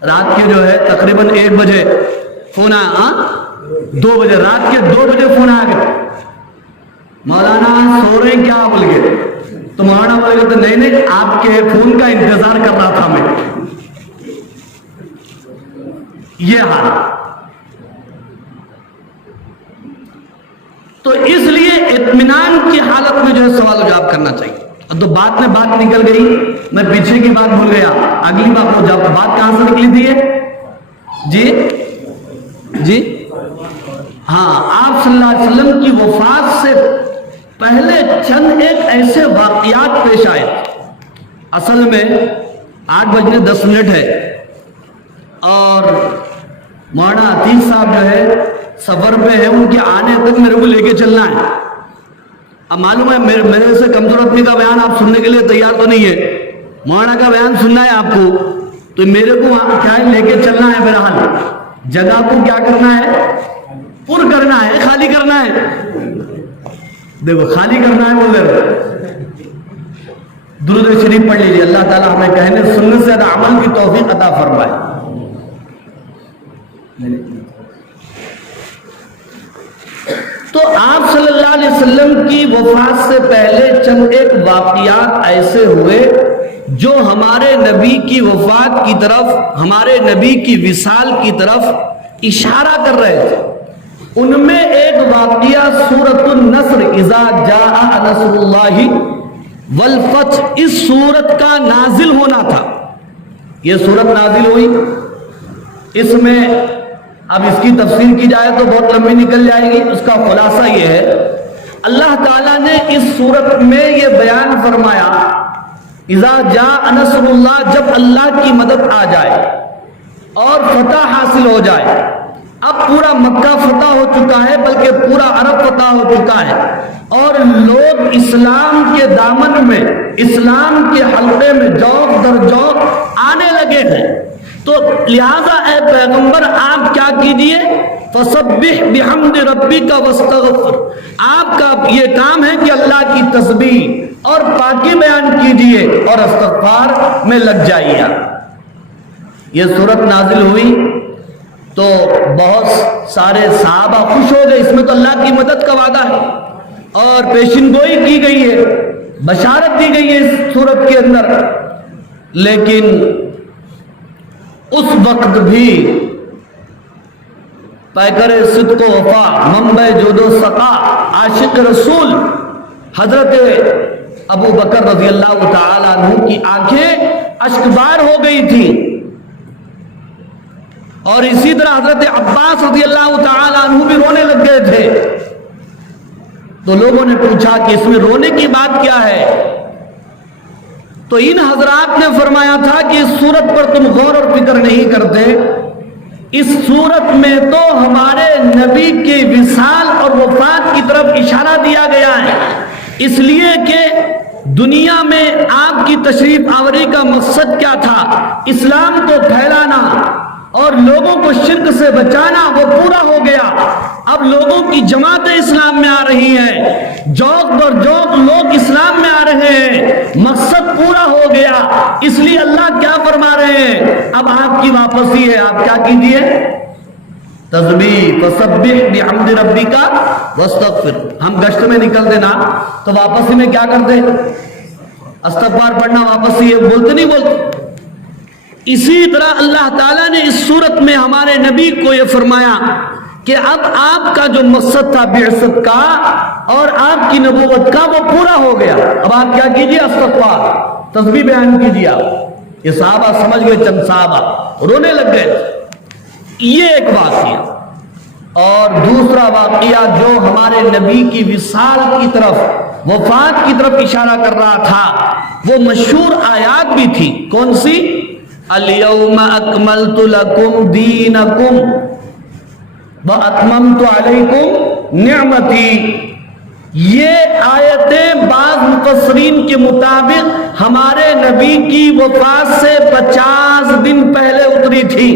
رات کے جو ہے تقریباً 1 بجے فون آیا، 2 بجے، رات کے 2 بجے فون آیا کہ مولانا سو رہے کیا بول گئے، تو مولانا بول گئے تو نہیں آپ کے فون کا انتظار کر رہا تھا میں۔ یہ حال، تو اس لیے اطمینان کی حالت میں جو ہے سوال و جواب کرنا چاہیے۔ تو بات میں بات نکل گئی، میں پیچھے کی بات بھول گیا، اگلی بات ہو جاؤ۔ بات کہاں سے نکلی تھی جی ہاں، آپ صلی اللہ علیہ وسلم کی وفات سے پہلے چند ایک ایسے واقعات پیش آئے۔ اصل میں 8:10 ہے اور مولانا عتیق صاحب جو ہے سفر پہ ہے، ان کے آنے تک میرے کو لے کے چلنا ہے۔ اب معلوم ہے میرے سے کمزور آدمی کا بیان آپ سننے کے لیے تیار تو نہیں ہے، مولانا کا بیان سننا ہے آپ کو، تو میرے کو کیا ہے لے کے چلنا ہے۔ بہرحال جگہ کو کیا کرنا ہے، پر کرنا ہے، خالی کرنا ہے۔ دیکھو خالی کرنا ہے بول رہے، درود شریف پڑھ لیجیے، اللہ تعالیٰ ہمیں کہنے سننے سے زیادہ عمل کی توفیق عطا فرمائے۔ تو آپ صلی اللہ علیہ وسلم کی وفات سے پہلے چند ایک واقعات ایسے ہوئے جو ہمارے نبی کی وفات کی طرف، ہمارے نبی کی وصال کی طرف اشارہ کر رہے تھے۔ ان میں ایک واقعہ سورۃ النصر، اذا جاء نصر اللہ والفتح، اس سورت کا نازل ہونا تھا۔ یہ سورت نازل ہوئی، اس میں اب اس کی تفسیر کی جائے تو بہت لمبی نکل جائے گی، اس کا خلاصہ یہ ہے، اللہ تعالیٰ نے اس سورت میں یہ بیان فرمایا، اذا جاء نصر اللہ، جب اللہ کی مدد آ جائے اور فتح حاصل ہو جائے۔ اب پورا مکہ فتح ہو چکا ہے، بلکہ پورا عرب فتح ہو چکا ہے، اور لوگ اسلام کے دامن میں، اسلام کے حلقے میں جوق در جوق آنے لگے ہیں۔ تو لہذا اے پیغمبر آپ کیا کیجئے، فسبح بحمد ربک واستغفر، آپ کا یہ کام ہے کہ اللہ کی تسبیح اور پاکی بیان کیجئے اور استغفار میں لگ جائیے۔ یہ سورت نازل ہوئی تو بہت سارے صحابہ خوش ہو گئے، اس میں تو اللہ کی مدد کا وعدہ ہے اور پیشن گوئی کی گئی ہے، بشارت دی گئی ہے اس سورت کے اندر۔ لیکن اس وقت بھی پیکر صدق و وفا، منبع جود و سقا، عاشق رسول حضرت ابو بکر رضی اللہ تعالیٰ عنہ کی آنکھیں اشکبار ہو گئی تھی، اور اسی طرح حضرت عباس رضی اللہ تعالیٰ عنہ بھی رونے لگ گئے تھے۔ تو لوگوں نے پوچھا کہ اس میں رونے کی بات کیا ہے؟ تو ان حضرات نے فرمایا تھا کہ اس صورت پر تم غور اور فکر نہیں کرتے، اس صورت میں تو ہمارے نبی کے وصال اور وفات کی طرف اشارہ دیا گیا ہے، اس لیے کہ دنیا میں آپ کی تشریف آوری کا مقصد کیا تھا؟ اسلام کو پھیلانا اور لوگوں کو شرک سے بچانا، وہ پورا ہو گیا۔ اب لوگوں کی جماعتیں اسلام میں آ رہی ہیں، جوق پر جوق لوگ اسلام میں آ رہے ہیں، مقصد پورا ہو گیا۔ اس لیے اللہ کیا فرما رہے ہیں؟ اب آپ کی واپسی ہے، آپ کیا کیجئے؟ تسبیح، فسبح بحمد ربک واستغفر۔ ہم گشت میں نکل دینا تو واپسی میں کیا کرتے؟ استغفار پڑھنا واپسی ہے، بولتے نہیں بولتے؟ اسی طرح اللہ تعالیٰ نے اس صورت میں ہمارے نبی کو یہ فرمایا کہ اب آپ کا جو مقصد تھا بعثت کا اور آپ کی نبوت کا، وہ پورا ہو گیا۔ اب آپ کیا کیجئے؟ استغفار، تسبیح بیان کیجئے۔ آپ یہ صحابہ سمجھ گئے، چند صحابہ رونے لگ گئے۔ یہ ایک واقعہ، اور دوسرا واقعہ جو ہمارے نبی کی وصال کی طرف، وفات کی طرف اشارہ کر رہا تھا، وہ مشہور آیات بھی تھی۔ کون سی؟ اليوم اکملت لکم دینکم واتممت علیکم نعمتی۔ یہ آیتیں بعض مفسرین کے مطابق ہمارے نبی کی وفات سے 50 دن پہلے اتری تھی،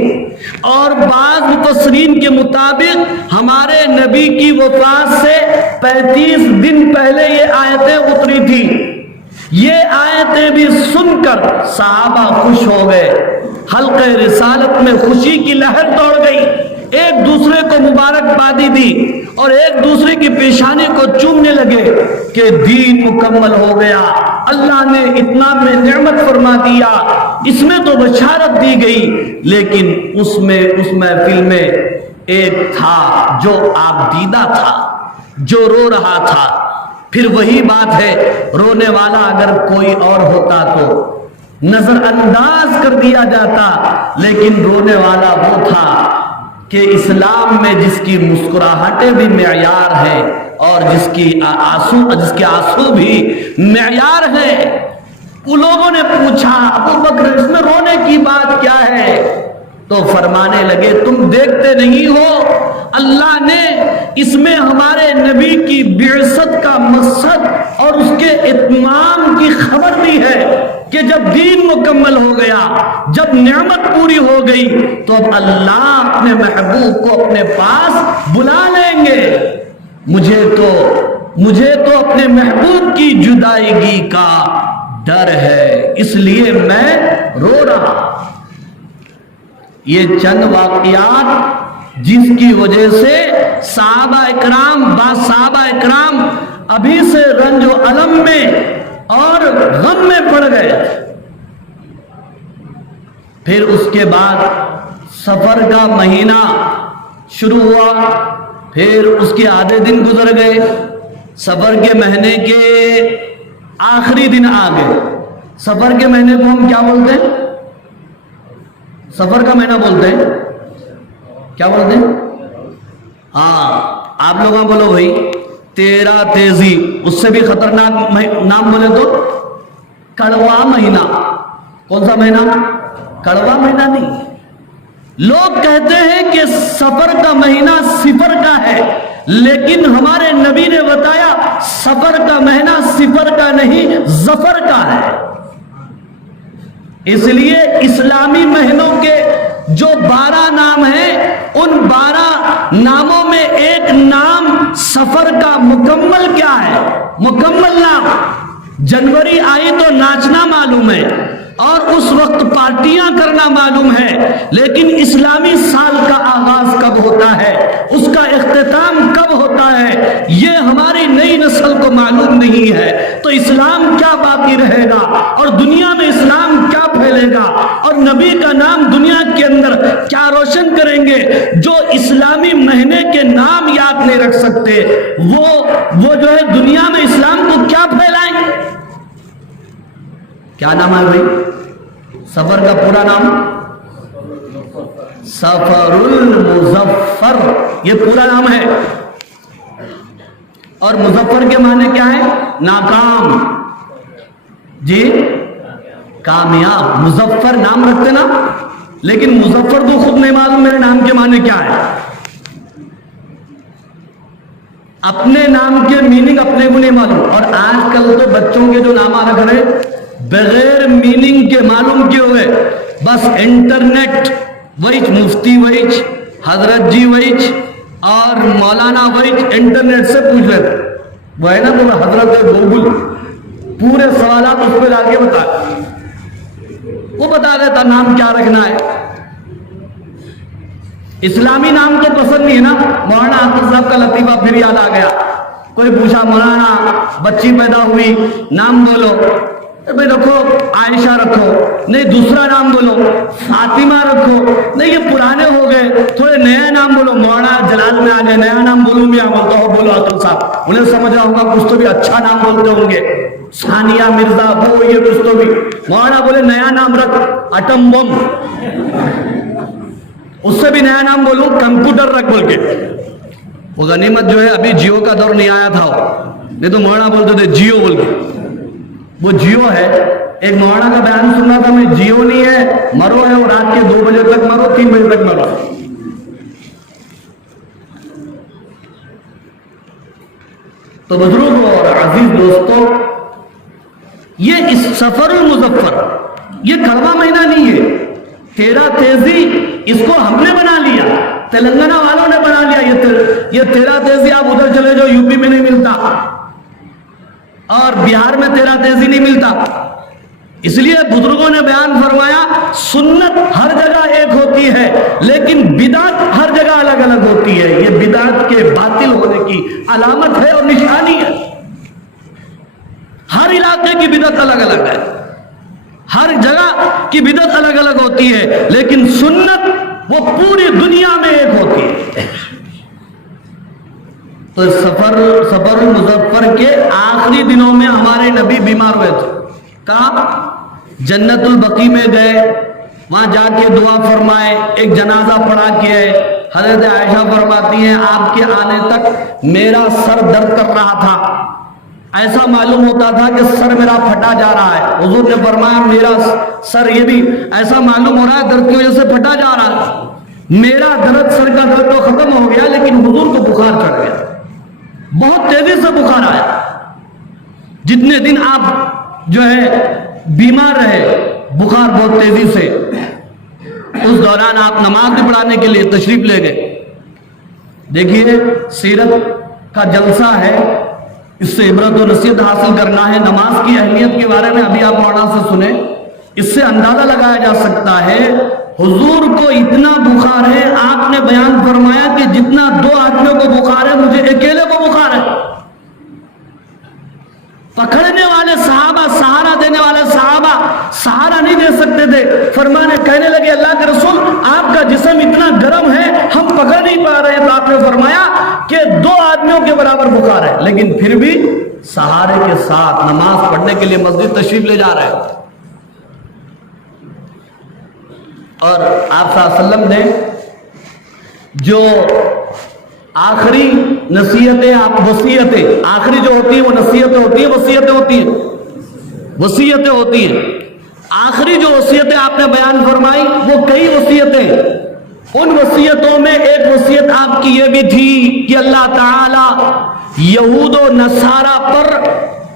اور بعض مفسرین کے مطابق ہمارے نبی کی وفات سے 35 دن پہلے یہ آیتیں اتری تھی۔ یہ آیتیں بھی سن کر صحابہ خوش ہو گئے، حلقہ رسالت میں خوشی کی لہر دوڑ گئی، ایک دوسرے کو مبارکبادی دی اور ایک دوسرے کی پیشانی کو چومنے لگے کہ دین مکمل ہو گیا، اللہ نے اتنا میں نعمت فرما دیا۔ اس میں تو بشارت دی گئی، لیکن اس محفل میں ایک تھا جو آپ دیدہ تھا، جو رو رہا تھا۔ پھر وہی بات ہے، رونے والا اگر کوئی اور ہوتا تو نظر انداز کر دیا جاتا، لیکن رونے والا وہ تھا کہ اسلام میں جس کی مسکراہٹیں بھی معیار ہیں اور جس کے آنسو بھی معیار ہیں۔ ان لوگوں نے پوچھا ابو بکر اس میں رونے کی بات کیا ہے؟ تو فرمانے لگے تم دیکھتے نہیں ہو اللہ نے اس میں ہمارے نبی کی بعثت کا مقصد اور اس کے اتمام کی خبر دی ہے کہ جب دین مکمل ہو گیا، جب نعمت پوری ہو گئی، تو اب اللہ اپنے محبوب کو اپنے پاس بلا لیں گے۔ مجھے تو اپنے محبوب کی جدائیگی کا ڈر ہے، اس لیے میں رو رہا۔ یہ چند واقعات جس کی وجہ سے صحابہ اکرام ابھی سے رنج و الم میں اور غم میں پڑ گئے۔ پھر اس کے بعد سفر کا مہینہ شروع ہوا، پھر اس کے آدھے دن گزر گئے، سفر کے مہینے کے آخری دن آ گئے۔ سفر کے مہینے کو ہم کیا بولتے ہیں؟ سفر کا مہینہ بولتے ہیں، کیا بولتے ہیں؟ ہاں آپ لوگوں بولو بھائی 13 تیزی، اس سے بھی خطرناک نام بولے تو کڑوا مہینہ۔ کون سا مہینہ؟ کڑوا مہینہ نہیں۔ لوگ کہتے ہیں کہ سفر کا مہینہ صفر کا ہے، لیکن ہمارے نبی نے بتایا سفر کا مہینہ صفر کا نہیں، ظفر کا ہے۔ اس لیے اسلامی مہینوں کے جو 12 نام ہیں، ان 12 ناموں میں ایک نام سفر کا مکمل کیا ہے؟ مکمل نام۔ جنوری آئی تو ناچنا معلوم ہے اور اس وقت پارٹیاں کرنا معلوم ہے، لیکن اسلامی سال کا آغاز کب ہوتا ہے، اس کا اختتام کب ہوتا ہے، یہ ہماری نئی نسل کو معلوم نہیں ہے۔ تو اسلام کیا باقی رہے گا اور دنیا میں اسلام کیا پھیلے چلے گا، اور نبی کا نام دنیا کے اندر کیا روشن کریں گے؟ جو اسلامی مہینے کے نام یاد نہیں رکھ سکتے وہ جو ہے دنیا میں اسلام کو کیا پھیلائیں گے؟ کیا نام ہے بھائی سفر کا پورا نام؟ سفر المظفر، یہ پورا نام ہے۔ اور مظفر کے معنی کیا ہے؟ ناکام، جی کامیاب۔ مظفر نام رکھتے نا، لیکن مظفر کو خود نہیں معلوم میرے نام کے معنی کیا ہے۔ اپنے نام کے میننگ اپنے کو نہیں معلوم، اور آج کل تو بچوں کے جو نام رکھ رہے بغیر میننگ کے معلوم کیے ہوئے، بس انٹرنیٹ وہیچ، مفتی وہیچ، حضرت جی وہیچ اور مولانا وہیچ، انٹرنیٹ سے پوچھ لیتے، وہ ہے نا تو حضرت گوگل، پورے سوالات اس پہ لا کے وہ بتا دیتا نام کیا رکھنا ہے۔ اسلامی نام تو پسند نہیں ہے نا۔ مولانا آصف صاحب کا لطیفہ پھر یاد آ گیا، کوئی پوچھا مولانا بچی پیدا ہوئی نام بولو، بھائی رکھو عائشہ رکھو، نہیں دوسرا نام بولو فاطمہ رکھو، نہیں یہ پرانے ہو گئے تھوڑے نیا نام بولو۔ مولانا جلال میں آ گئے، نیا نام بولوں میں بولتا ہو، بولو عاطف صاحب، انہیں سمجھ رہا ہوگا کچھ تو بھی اچھا نام بولتے ہوں گے، ثانیہ مرزا وہ یہ کچھ تو بھی۔ مولانا بولے نیا نام رکھ اٹم بم، اس سے بھی نیا نام بولوں کمپیوٹر رکھ بول کے۔ وہ غنیمت جو ہے ابھی جیو کا دور نہیں آیا تھا، نہیں تو مولانا بولتے تھے جیو بول کے، وہ جیو ہے۔ ایک مولانا کا بیان سننا تھا، میں جیو نہیں ہے مرو ہے، اور رات کے 2 بجے تک مرو 3 بجے تک مرو۔ تو بزرگوں اور عزیز دوستوں، یہ اس سفر المظفر یہ کڑوا مہینہ نہیں ہے، 13 تیزی اس کو ہم نے بنا لیا، تلنگانہ والوں نے بنا لیا۔ یہ 13 تیزی آپ ادھر چلے جو یو پی میں نہیں ملتا، اور بہار میں 13 تیزی نہیں ملتا۔ اس لیے بزرگوں نے بیان فرمایا سنت ہر جگہ ایک ہوتی ہے، لیکن بدعت ہر جگہ الگ الگ ہوتی ہے۔ یہ بدعت کے باطل ہونے کی علامت ہے اور نشانی ہے۔ ہر علاقے کی بدعت الگ الگ ہے، ہر جگہ کی بدعت الگ الگ ہوتی ہے، لیکن سنت وہ پوری دنیا میں ایک ہوتی ہے۔ تو سفر المظفر کے آخری دنوں میں ہمارے نبی بیمار ہوئے تھے، کہاں؟ جنت البقیع میں گئے، وہاں جا کے دعا فرمائے، ایک جنازہ پڑھا کے حضرت عائشہ فرماتی ہیں آپ کے آنے تک میرا سر درد کر رہا تھا، ایسا معلوم ہوتا تھا کہ سر میرا پھٹا جا رہا ہے۔ حضور نے فرمایا میرا سر یہ بھی ایسا معلوم ہو رہا ہے درد کی وجہ سے پھٹا جا رہا ہے۔ میرا درد سر کا درد تو ختم ہو گیا، لیکن حضور کو بخار چڑھ گیا، بہت تیزی سے بخار آیا۔ جتنے دن آپ جو ہے بیمار رہے بخار بہت تیزی سے، اس دوران آپ نماز پڑھانے کے لیے تشریف لے گئے۔ دیکھیے سیرت کا جلسہ ہے، اس سے عبرت و نصیحت حاصل کرنا ہے۔ نماز کی اہمیت کے بارے میں ابھی آپ مولانا سے سنیں، اس سے اندازہ لگایا جا سکتا ہے حضور کو اتنا بخار ہے، آپ نے بیان فرمایا کہ جتنا 2 آدمیوں کو بخار ہے مجھے اکیلے کو بخار ہے۔ پکڑنے والے صحابہ، سہارا دینے والے صحابہ سہارا نہیں دے سکتے تھے، کہنے لگے اللہ کے رسول آپ کا جسم اتنا گرم ہے ہم پکڑ نہیں پا رہے ہیں، تو آپ نے فرمایا کہ 2 آدمیوں کے برابر بخار ہے، لیکن پھر بھی سہارے کے ساتھ نماز پڑھنے کے لیے مسجد تشریف لے جا رہے ہیں۔ اور آپ صلی اللہ علیہ وسلم نے جو آخری نصیحتیں، آپ وصیتیں آخری جو ہوتی ہیں وہ نصیحتیں ہوتی ہیں، وصیتیں ہوتی ہیں، وصیتیں ہوتی ہیں۔ آخری جو وصیتیں آپ نے بیان فرمائی وہ کئی وصیتیں، ان وصیتوں میں ایک وصیت آپ کی یہ بھی تھی کہ اللہ تعالی یہود و نصارہ پر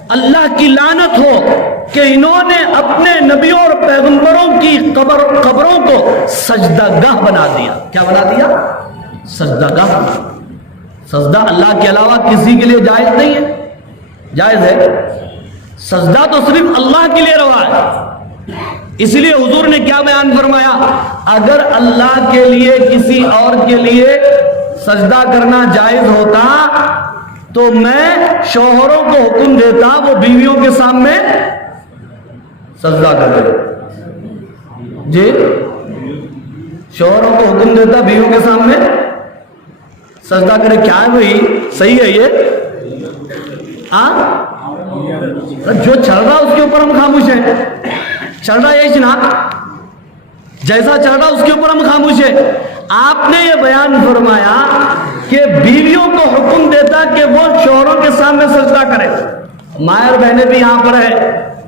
اللہ کی لعنت ہو کہ انہوں نے اپنے نبیوں اور پیغمبروں کی قبروں کو سجدہ گاہ بنا دیا۔ کیا بنا دیا؟ سجدہ گاہ۔ سجدہ اللہ کے علاوہ کسی کے لیے جائز نہیں ہے؟ جائز ہے، سجدہ تو صرف اللہ کے لیے روا ہے۔ اس لیے حضور نے کیا بیان فرمایا، اگر اللہ کے لیے کسی اور کے لیے سجدہ کرنا جائز ہوتا تو میں شوہروں کو حکم دیتا وہ بیویوں کے سامنے سجدہ کرے۔ جی شوہروں کو حکم دیتا بیویوں کے سامنے سجدہ کرے. کیا ہے بھائی صحیح ہے یہ؟ جو چل رہا اس کے اوپر ہم خاموش ہیں. چل رہا ہے جناب, جیسا چل رہا اس کے اوپر ہم خاموش ہیں. آپ نے یہ بیان فرمایا کہ بیویوں کو حکم دیتا کہ وہ شوہروں کے سامنے سجدہ کرے. مائر بہنیں بھی یہاں پر ہے,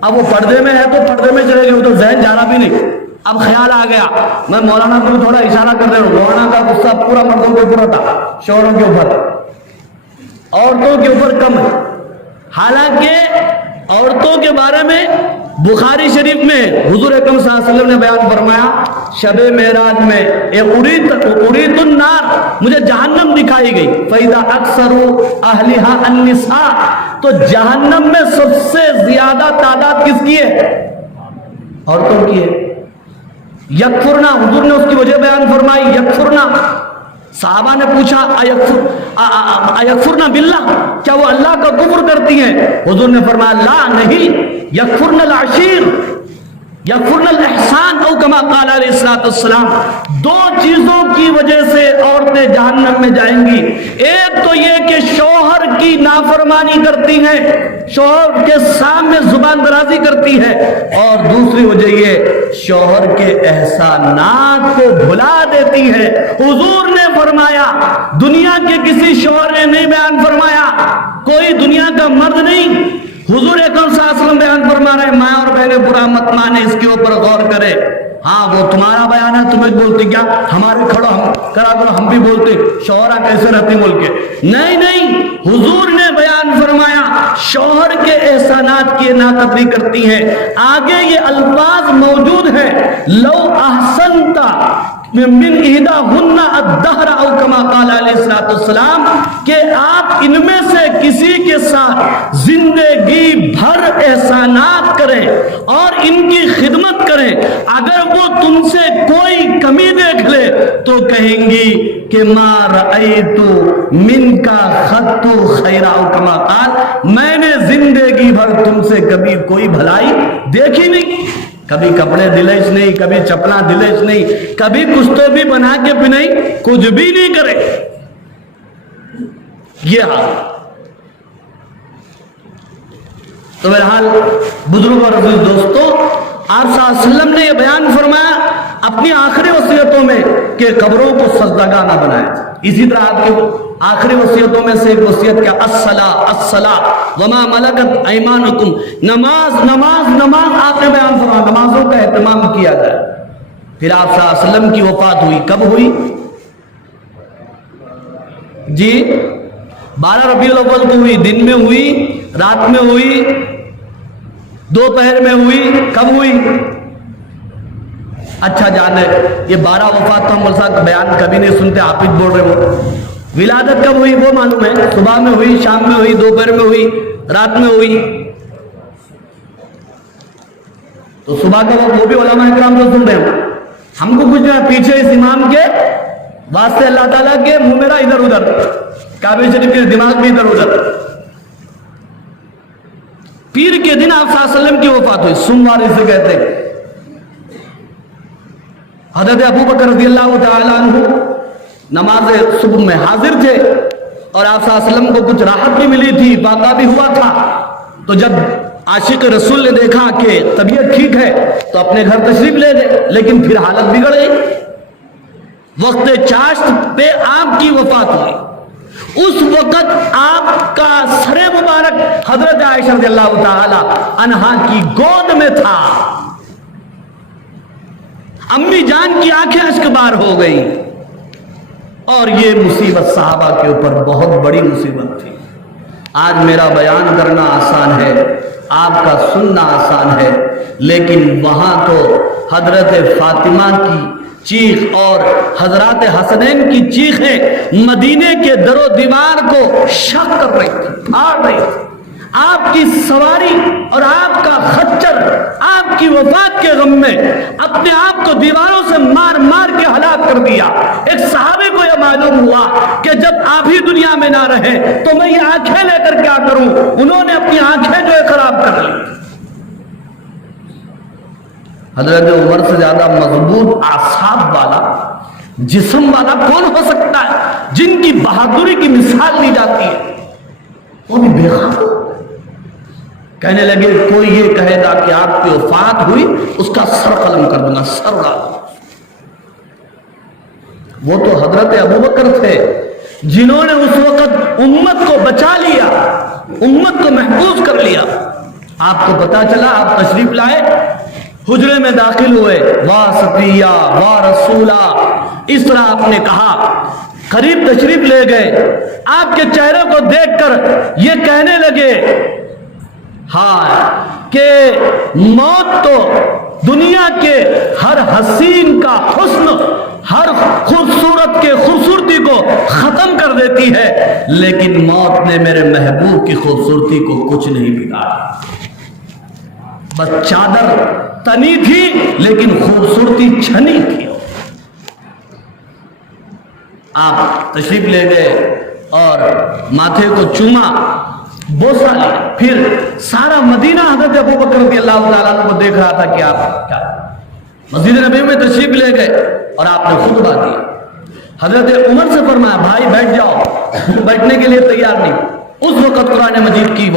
اب وہ پردے میں ہے تو پردے میں چلے گئے, وہ تو ذہن جانا بھی نہیں. اب خیال آ گیا, میں مولانا کو تھوڑا اشارہ کر دے رہا ہوں, مولانا کا غصہ پورا مردوں کے اوپر تھا, شوہروں کے اوپر, عورتوں کے اوپر کم ہے. حالانکہ عورتوں کے بارے میں بخاری شریف میں حضور اکرم صلی اللہ علیہ وسلم نے بیان فرمایا, شب معراج میں اریت النار, مجھے جہنم دکھائی گئی, فَإِذَا أَكْثَرُ أَهْلِهَا النِّسَاء, تو جہنم میں سب سے زیادہ تعداد کس کی ہے؟ عورتوں کی ہے. یکفرنا, حضور نے اس کی وجہ بیان فرمائی, یکفرنا. صحابہ نے پوچھا ایکفرنا باللہ, کیا وہ اللہ کا کفر کرتی ہیں؟ حضور نے فرمایا لا, نہیں, یکفرن العشیر, یکفرن الاحسان, او کما قال علیہ الصلوۃ والسلام. دو چیزوں کی وجہ سے عورتیں جہنم میں جائیں گی. ایک تو یہ کہ شوہر کی نافرمانی کرتی ہیں, شوہر کے سامنے زبان درازی کرتی ہے, اور دوسری وجہ یہ شوہر کے احسانات کو بھلا دیتی ہے. حضور نے فرمایا, دنیا کے کسی شوہر نے نہیں بیان فرمایا, کوئی دنیا کا مرد نہیں, حضور اکرم صلی اللہ علیہ وسلم بیان فرما رہے ہیں. ماں اور بہنیں برا مت مانے, اس کے اوپر غور کرے. ہاں وہ تمہارا بیان ہے, تمہیں بولتے کیا, ہمارے کھڑو ہم کرا کرو, ہم بھی بولتے شوہرہ کیسے رہتے ملک کے. نہیں نہیں, حضور نے بیان فرمایا شوہر کے احسانات کی ناقدری کرتی ہیں. آگے یہ الفاظ موجود ہیں, لو احسنت من احداہن الدہر, او کما قال علیہ الصلوۃ والسلام, کہ آپ ان میں سے کسی کے ساتھ زندگی بھر احسانات کریں اور ان کی خدمت کریں, اگر وہ تم سے کوئی کمی دیکھ لے تو کہیں گی کہ ما رأیت من کا خط خیرا, او کما قال, میں نے زندگی بھر تم سے کبھی کوئی بھلائی دیکھی نہیں. کبھی کپڑے دلش نہیں, کبھی چپلا دلش نہیں, کبھی کچھ تو بھی بنا کے پہنائی, کچھ بھی نہیں کرے. یہ حال. تو بہرحال بزرگوں اور عزیز دوستوں, آپ صلی اللہ علیہ وسلم نے یہ بیان فرمایا اپنی آخری وصیتوں میں کہ قبروں کو سجدگاہ نہ بنائیں. اسی طرح آپ کی آخری وصیتوں میں سے ایک وصیت کیا, الصلاۃ الصلاۃ وما ملکت ایمانکم, نماز نماز نماز. آپ نے بیان فرمایا نمازوں کا اہتمام کیا جائے. پھر آپ صلی اللہ علیہ وسلم کی وفات ہوئی, کب ہوئی جی؟ 12 ربیع الاول کو ہوئی. دن میں ہوئی, رات میں ہوئی, دوپہر میں ہوئی, کب ہوئی؟ اچھا جانے, یہ 12 وفات تو ہم بولسا بیان کبھی نہیں سنتے, آپ ہی بول رہے ہو. ولادت کب ہوئی وہ معلوم ہے, صبح میں ہوئی, شام میں ہوئی, دوپہر میں ہوئی, رات میں ہوئی. تو صبح کا وقت وہ بھی علماء اکرام تو سن رہے ہیں, ہم کو کچھ پیچھے اس امام کے واسطے اللہ تعالیٰ کے منہ میرا ادھر ادھر, کعبہ شریف کے دماغ بھی ادھر ادھر. پیر کے دن آپ صلی اللہ علیہ وسلم کی وفات ہوئی, سوموار اسے کہتے ہیں. حضرت ابو بکر رضی اللہ تعالیٰ عنہ نماز صبح میں حاضر تھے, اور آپ صلی اللہ علیہ وسلم کو کچھ راحت بھی ملی تھی, واقعہ بھی ہوا تھا. تو جب عاشق رسول نے دیکھا کہ طبیعت ٹھیک ہے تو اپنے گھر تشریف لے گئے, لیکن پھر حالت بگڑ گئی. وقت چاشت پہ آپ کی وفات ہوئی. اس وقت آپ کا سر مبارک حضرت عائشہ رضی اللہ تعالی عنہا کی گود میں تھا. امی جان کی آنکھیں اشک بار ہو گئی, اور یہ مصیبت صحابہ کے اوپر بہت بڑی مصیبت تھی. آج میرا بیان کرنا آسان ہے, آپ کا سننا آسان ہے, لیکن وہاں تو حضرت فاطمہ کی چیخ اور حضرات حسنین کی چیخیں مدینے کے در و دیوار کو شق کر رہی تھی, آڑ رہی تھی. آپ کی سواری اور آپ کا خچر آپ کی وفات کے غم میں اپنے آپ کو دیواروں سے مار مار کے ہلاک کر دیا. ایک صحابے کو یہ معلوم ہوا کہ جب آپ ہی دنیا میں نہ رہے تو میں یہ آنکھیں لے کر کیا کروں. انہوں نے اپنی آنکھیں جو ہے خراب کر لی. حضرت عمر سے زیادہ مضبوط اعصاب والا، جسم والا کون ہو سکتا ہے؟ جن کی بہادری کی مثال لی جاتی ہے وہ بھی بے خوف۔ کہنے لگے کوئی یہ کہے گا کہ آپ کی وفات ہوئی، اس کا سر قلم کر دوں گا، سر اڑا دوں گا۔ وہ تو حضرت ابوبکر تھے جنہوں نے اس وقت امت کو بچا لیا، امت کو محفوظ کر لیا۔ آپ کو پتا چلا، آپ تشریف لائے، حجرے میں داخل ہوئے، واہ صفیہ واہ رسولہ، اس طرح آپ نے کہا، قریب تشریف لے گئے، آپ کے چہرے کو دیکھ کر یہ کہنے لگے ہاں کہ موت تو دنیا کے ہر حسین کا حسن، ہر خوبصورت کے خوبصورتی کو ختم کر دیتی ہے، لیکن موت نے میرے محبوب کی خوبصورتی کو کچھ نہیں بگاڑا۔ بس چادر تنی تھی لیکن خوبصورتی چھنی تھی۔ آپ تشریف لے گئے اور ماتھے کو چوما، بوسہ لیا، پھر سارا مدینہ حضرت ابوبکر رضی اللہ تعالیٰ عنہ کو دیکھ رہا تھا کہ آپ کیا مسجد نبی میں تشریف لے گئے اور آپ نے خطبہ دیا۔ حضرت عمر سے فرمایا بھائی بیٹھ جاؤ، بیٹھنے کے لیے تیار نہیں۔ اس وقت قرآن مجید کی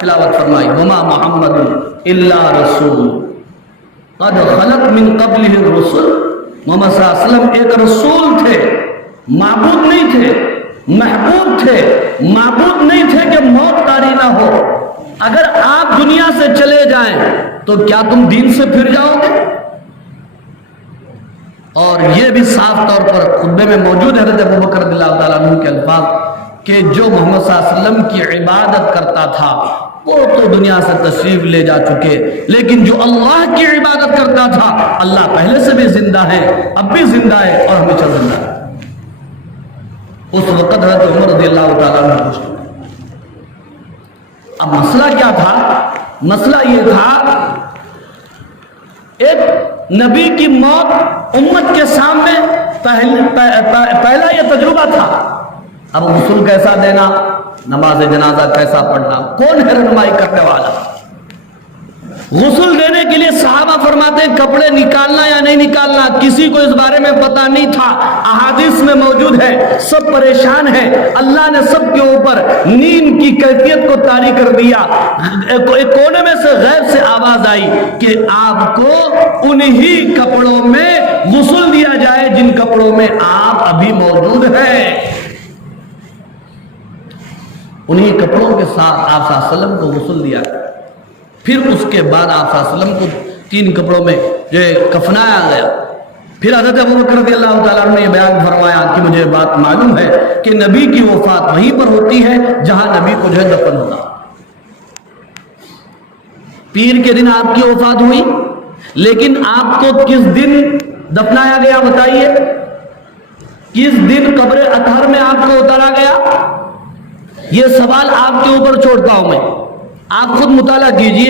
تلاوت فرمائی، وما محمد الا رسول قد خلق من قبلہ الرسل۔ محمد صلی اللہ علیہ وسلم ایک رسول تھے، معبود نہیں تھے، محبوب تھے، معبود نہیں تھے کہ موت طاری نہ ہو۔ اگر آپ دنیا سے چلے جائیں تو کیا تم دین سے پھر جاؤ گے؟ اور یہ بھی صاف طور پر خطبے میں موجود ہے حضرت ابوبکر رضی اللہ تعالیٰ عنہ کے الفاظ کہ جو محمد صلی اللہ علیہ وسلم کی عبادت کرتا تھا وہ تو دنیا سے تشریف لے جا چکے، لیکن جو اللہ کی عبادت کرتا تھا اللہ پہلے سے بھی زندہ ہے، اب بھی زندہ ہے اور ہمیشہ زندہ ہے۔ اس وقت حضرت عمر رضی اللہ تعالیٰ عنہ پوچھتے۔ اب مسئلہ کیا تھا؟ مسئلہ یہ تھا ایک نبی کی موت امت کے سامنے پہلا یہ تجربہ تھا۔ اب غسل کیسا دینا، نماز جنازہ کیسا پڑھنا، کون ہے رہنمائی کرنے والا؟ غسل دینے کے لیے صحابہ فرماتے ہیں کپڑے نکالنا یا نہیں نکالنا، کسی کو اس بارے میں پتا نہیں تھا۔ احادیث میں موجود ہے، سب پریشان ہیں، اللہ نے سب کے اوپر نیند کی کیفیت کو طاری کر دیا۔ ایک کونے میں سے غیب سے آواز آئی کہ آپ کو انہی کپڑوں میں غسل دیا جائے جن کپڑوں میں آپ ابھی موجود ہیں۔ انہی کپڑوں کے ساتھ آپ صلی اللہ علیہ وسلم کو غسل دیا۔ پھر اس کے بعد آپ صلی اللہ علیہ وسلم کو 3 کپڑوں میں جو کفنایا گیا۔ پھر حضرت ابوبکر رضی اللہ تعالیٰ عنہ نے یہ بیان فرمایا کہ مجھے بات معلوم ہے کہ نبی کی وفات وہیں پر ہوتی ہے جہاں نبی کو جو ہے دفن ہونا۔ پیر کے دن آپ کی وفات ہوئی، لیکن آپ کو کس دن دفنایا گیا بتائیے؟ کس دن قبر اطہر میں آپ کو اتارا گیا؟ یہ سوال آپ کے اوپر چھوڑتا ہوں میں، آپ خود مطالعہ کیجئے۔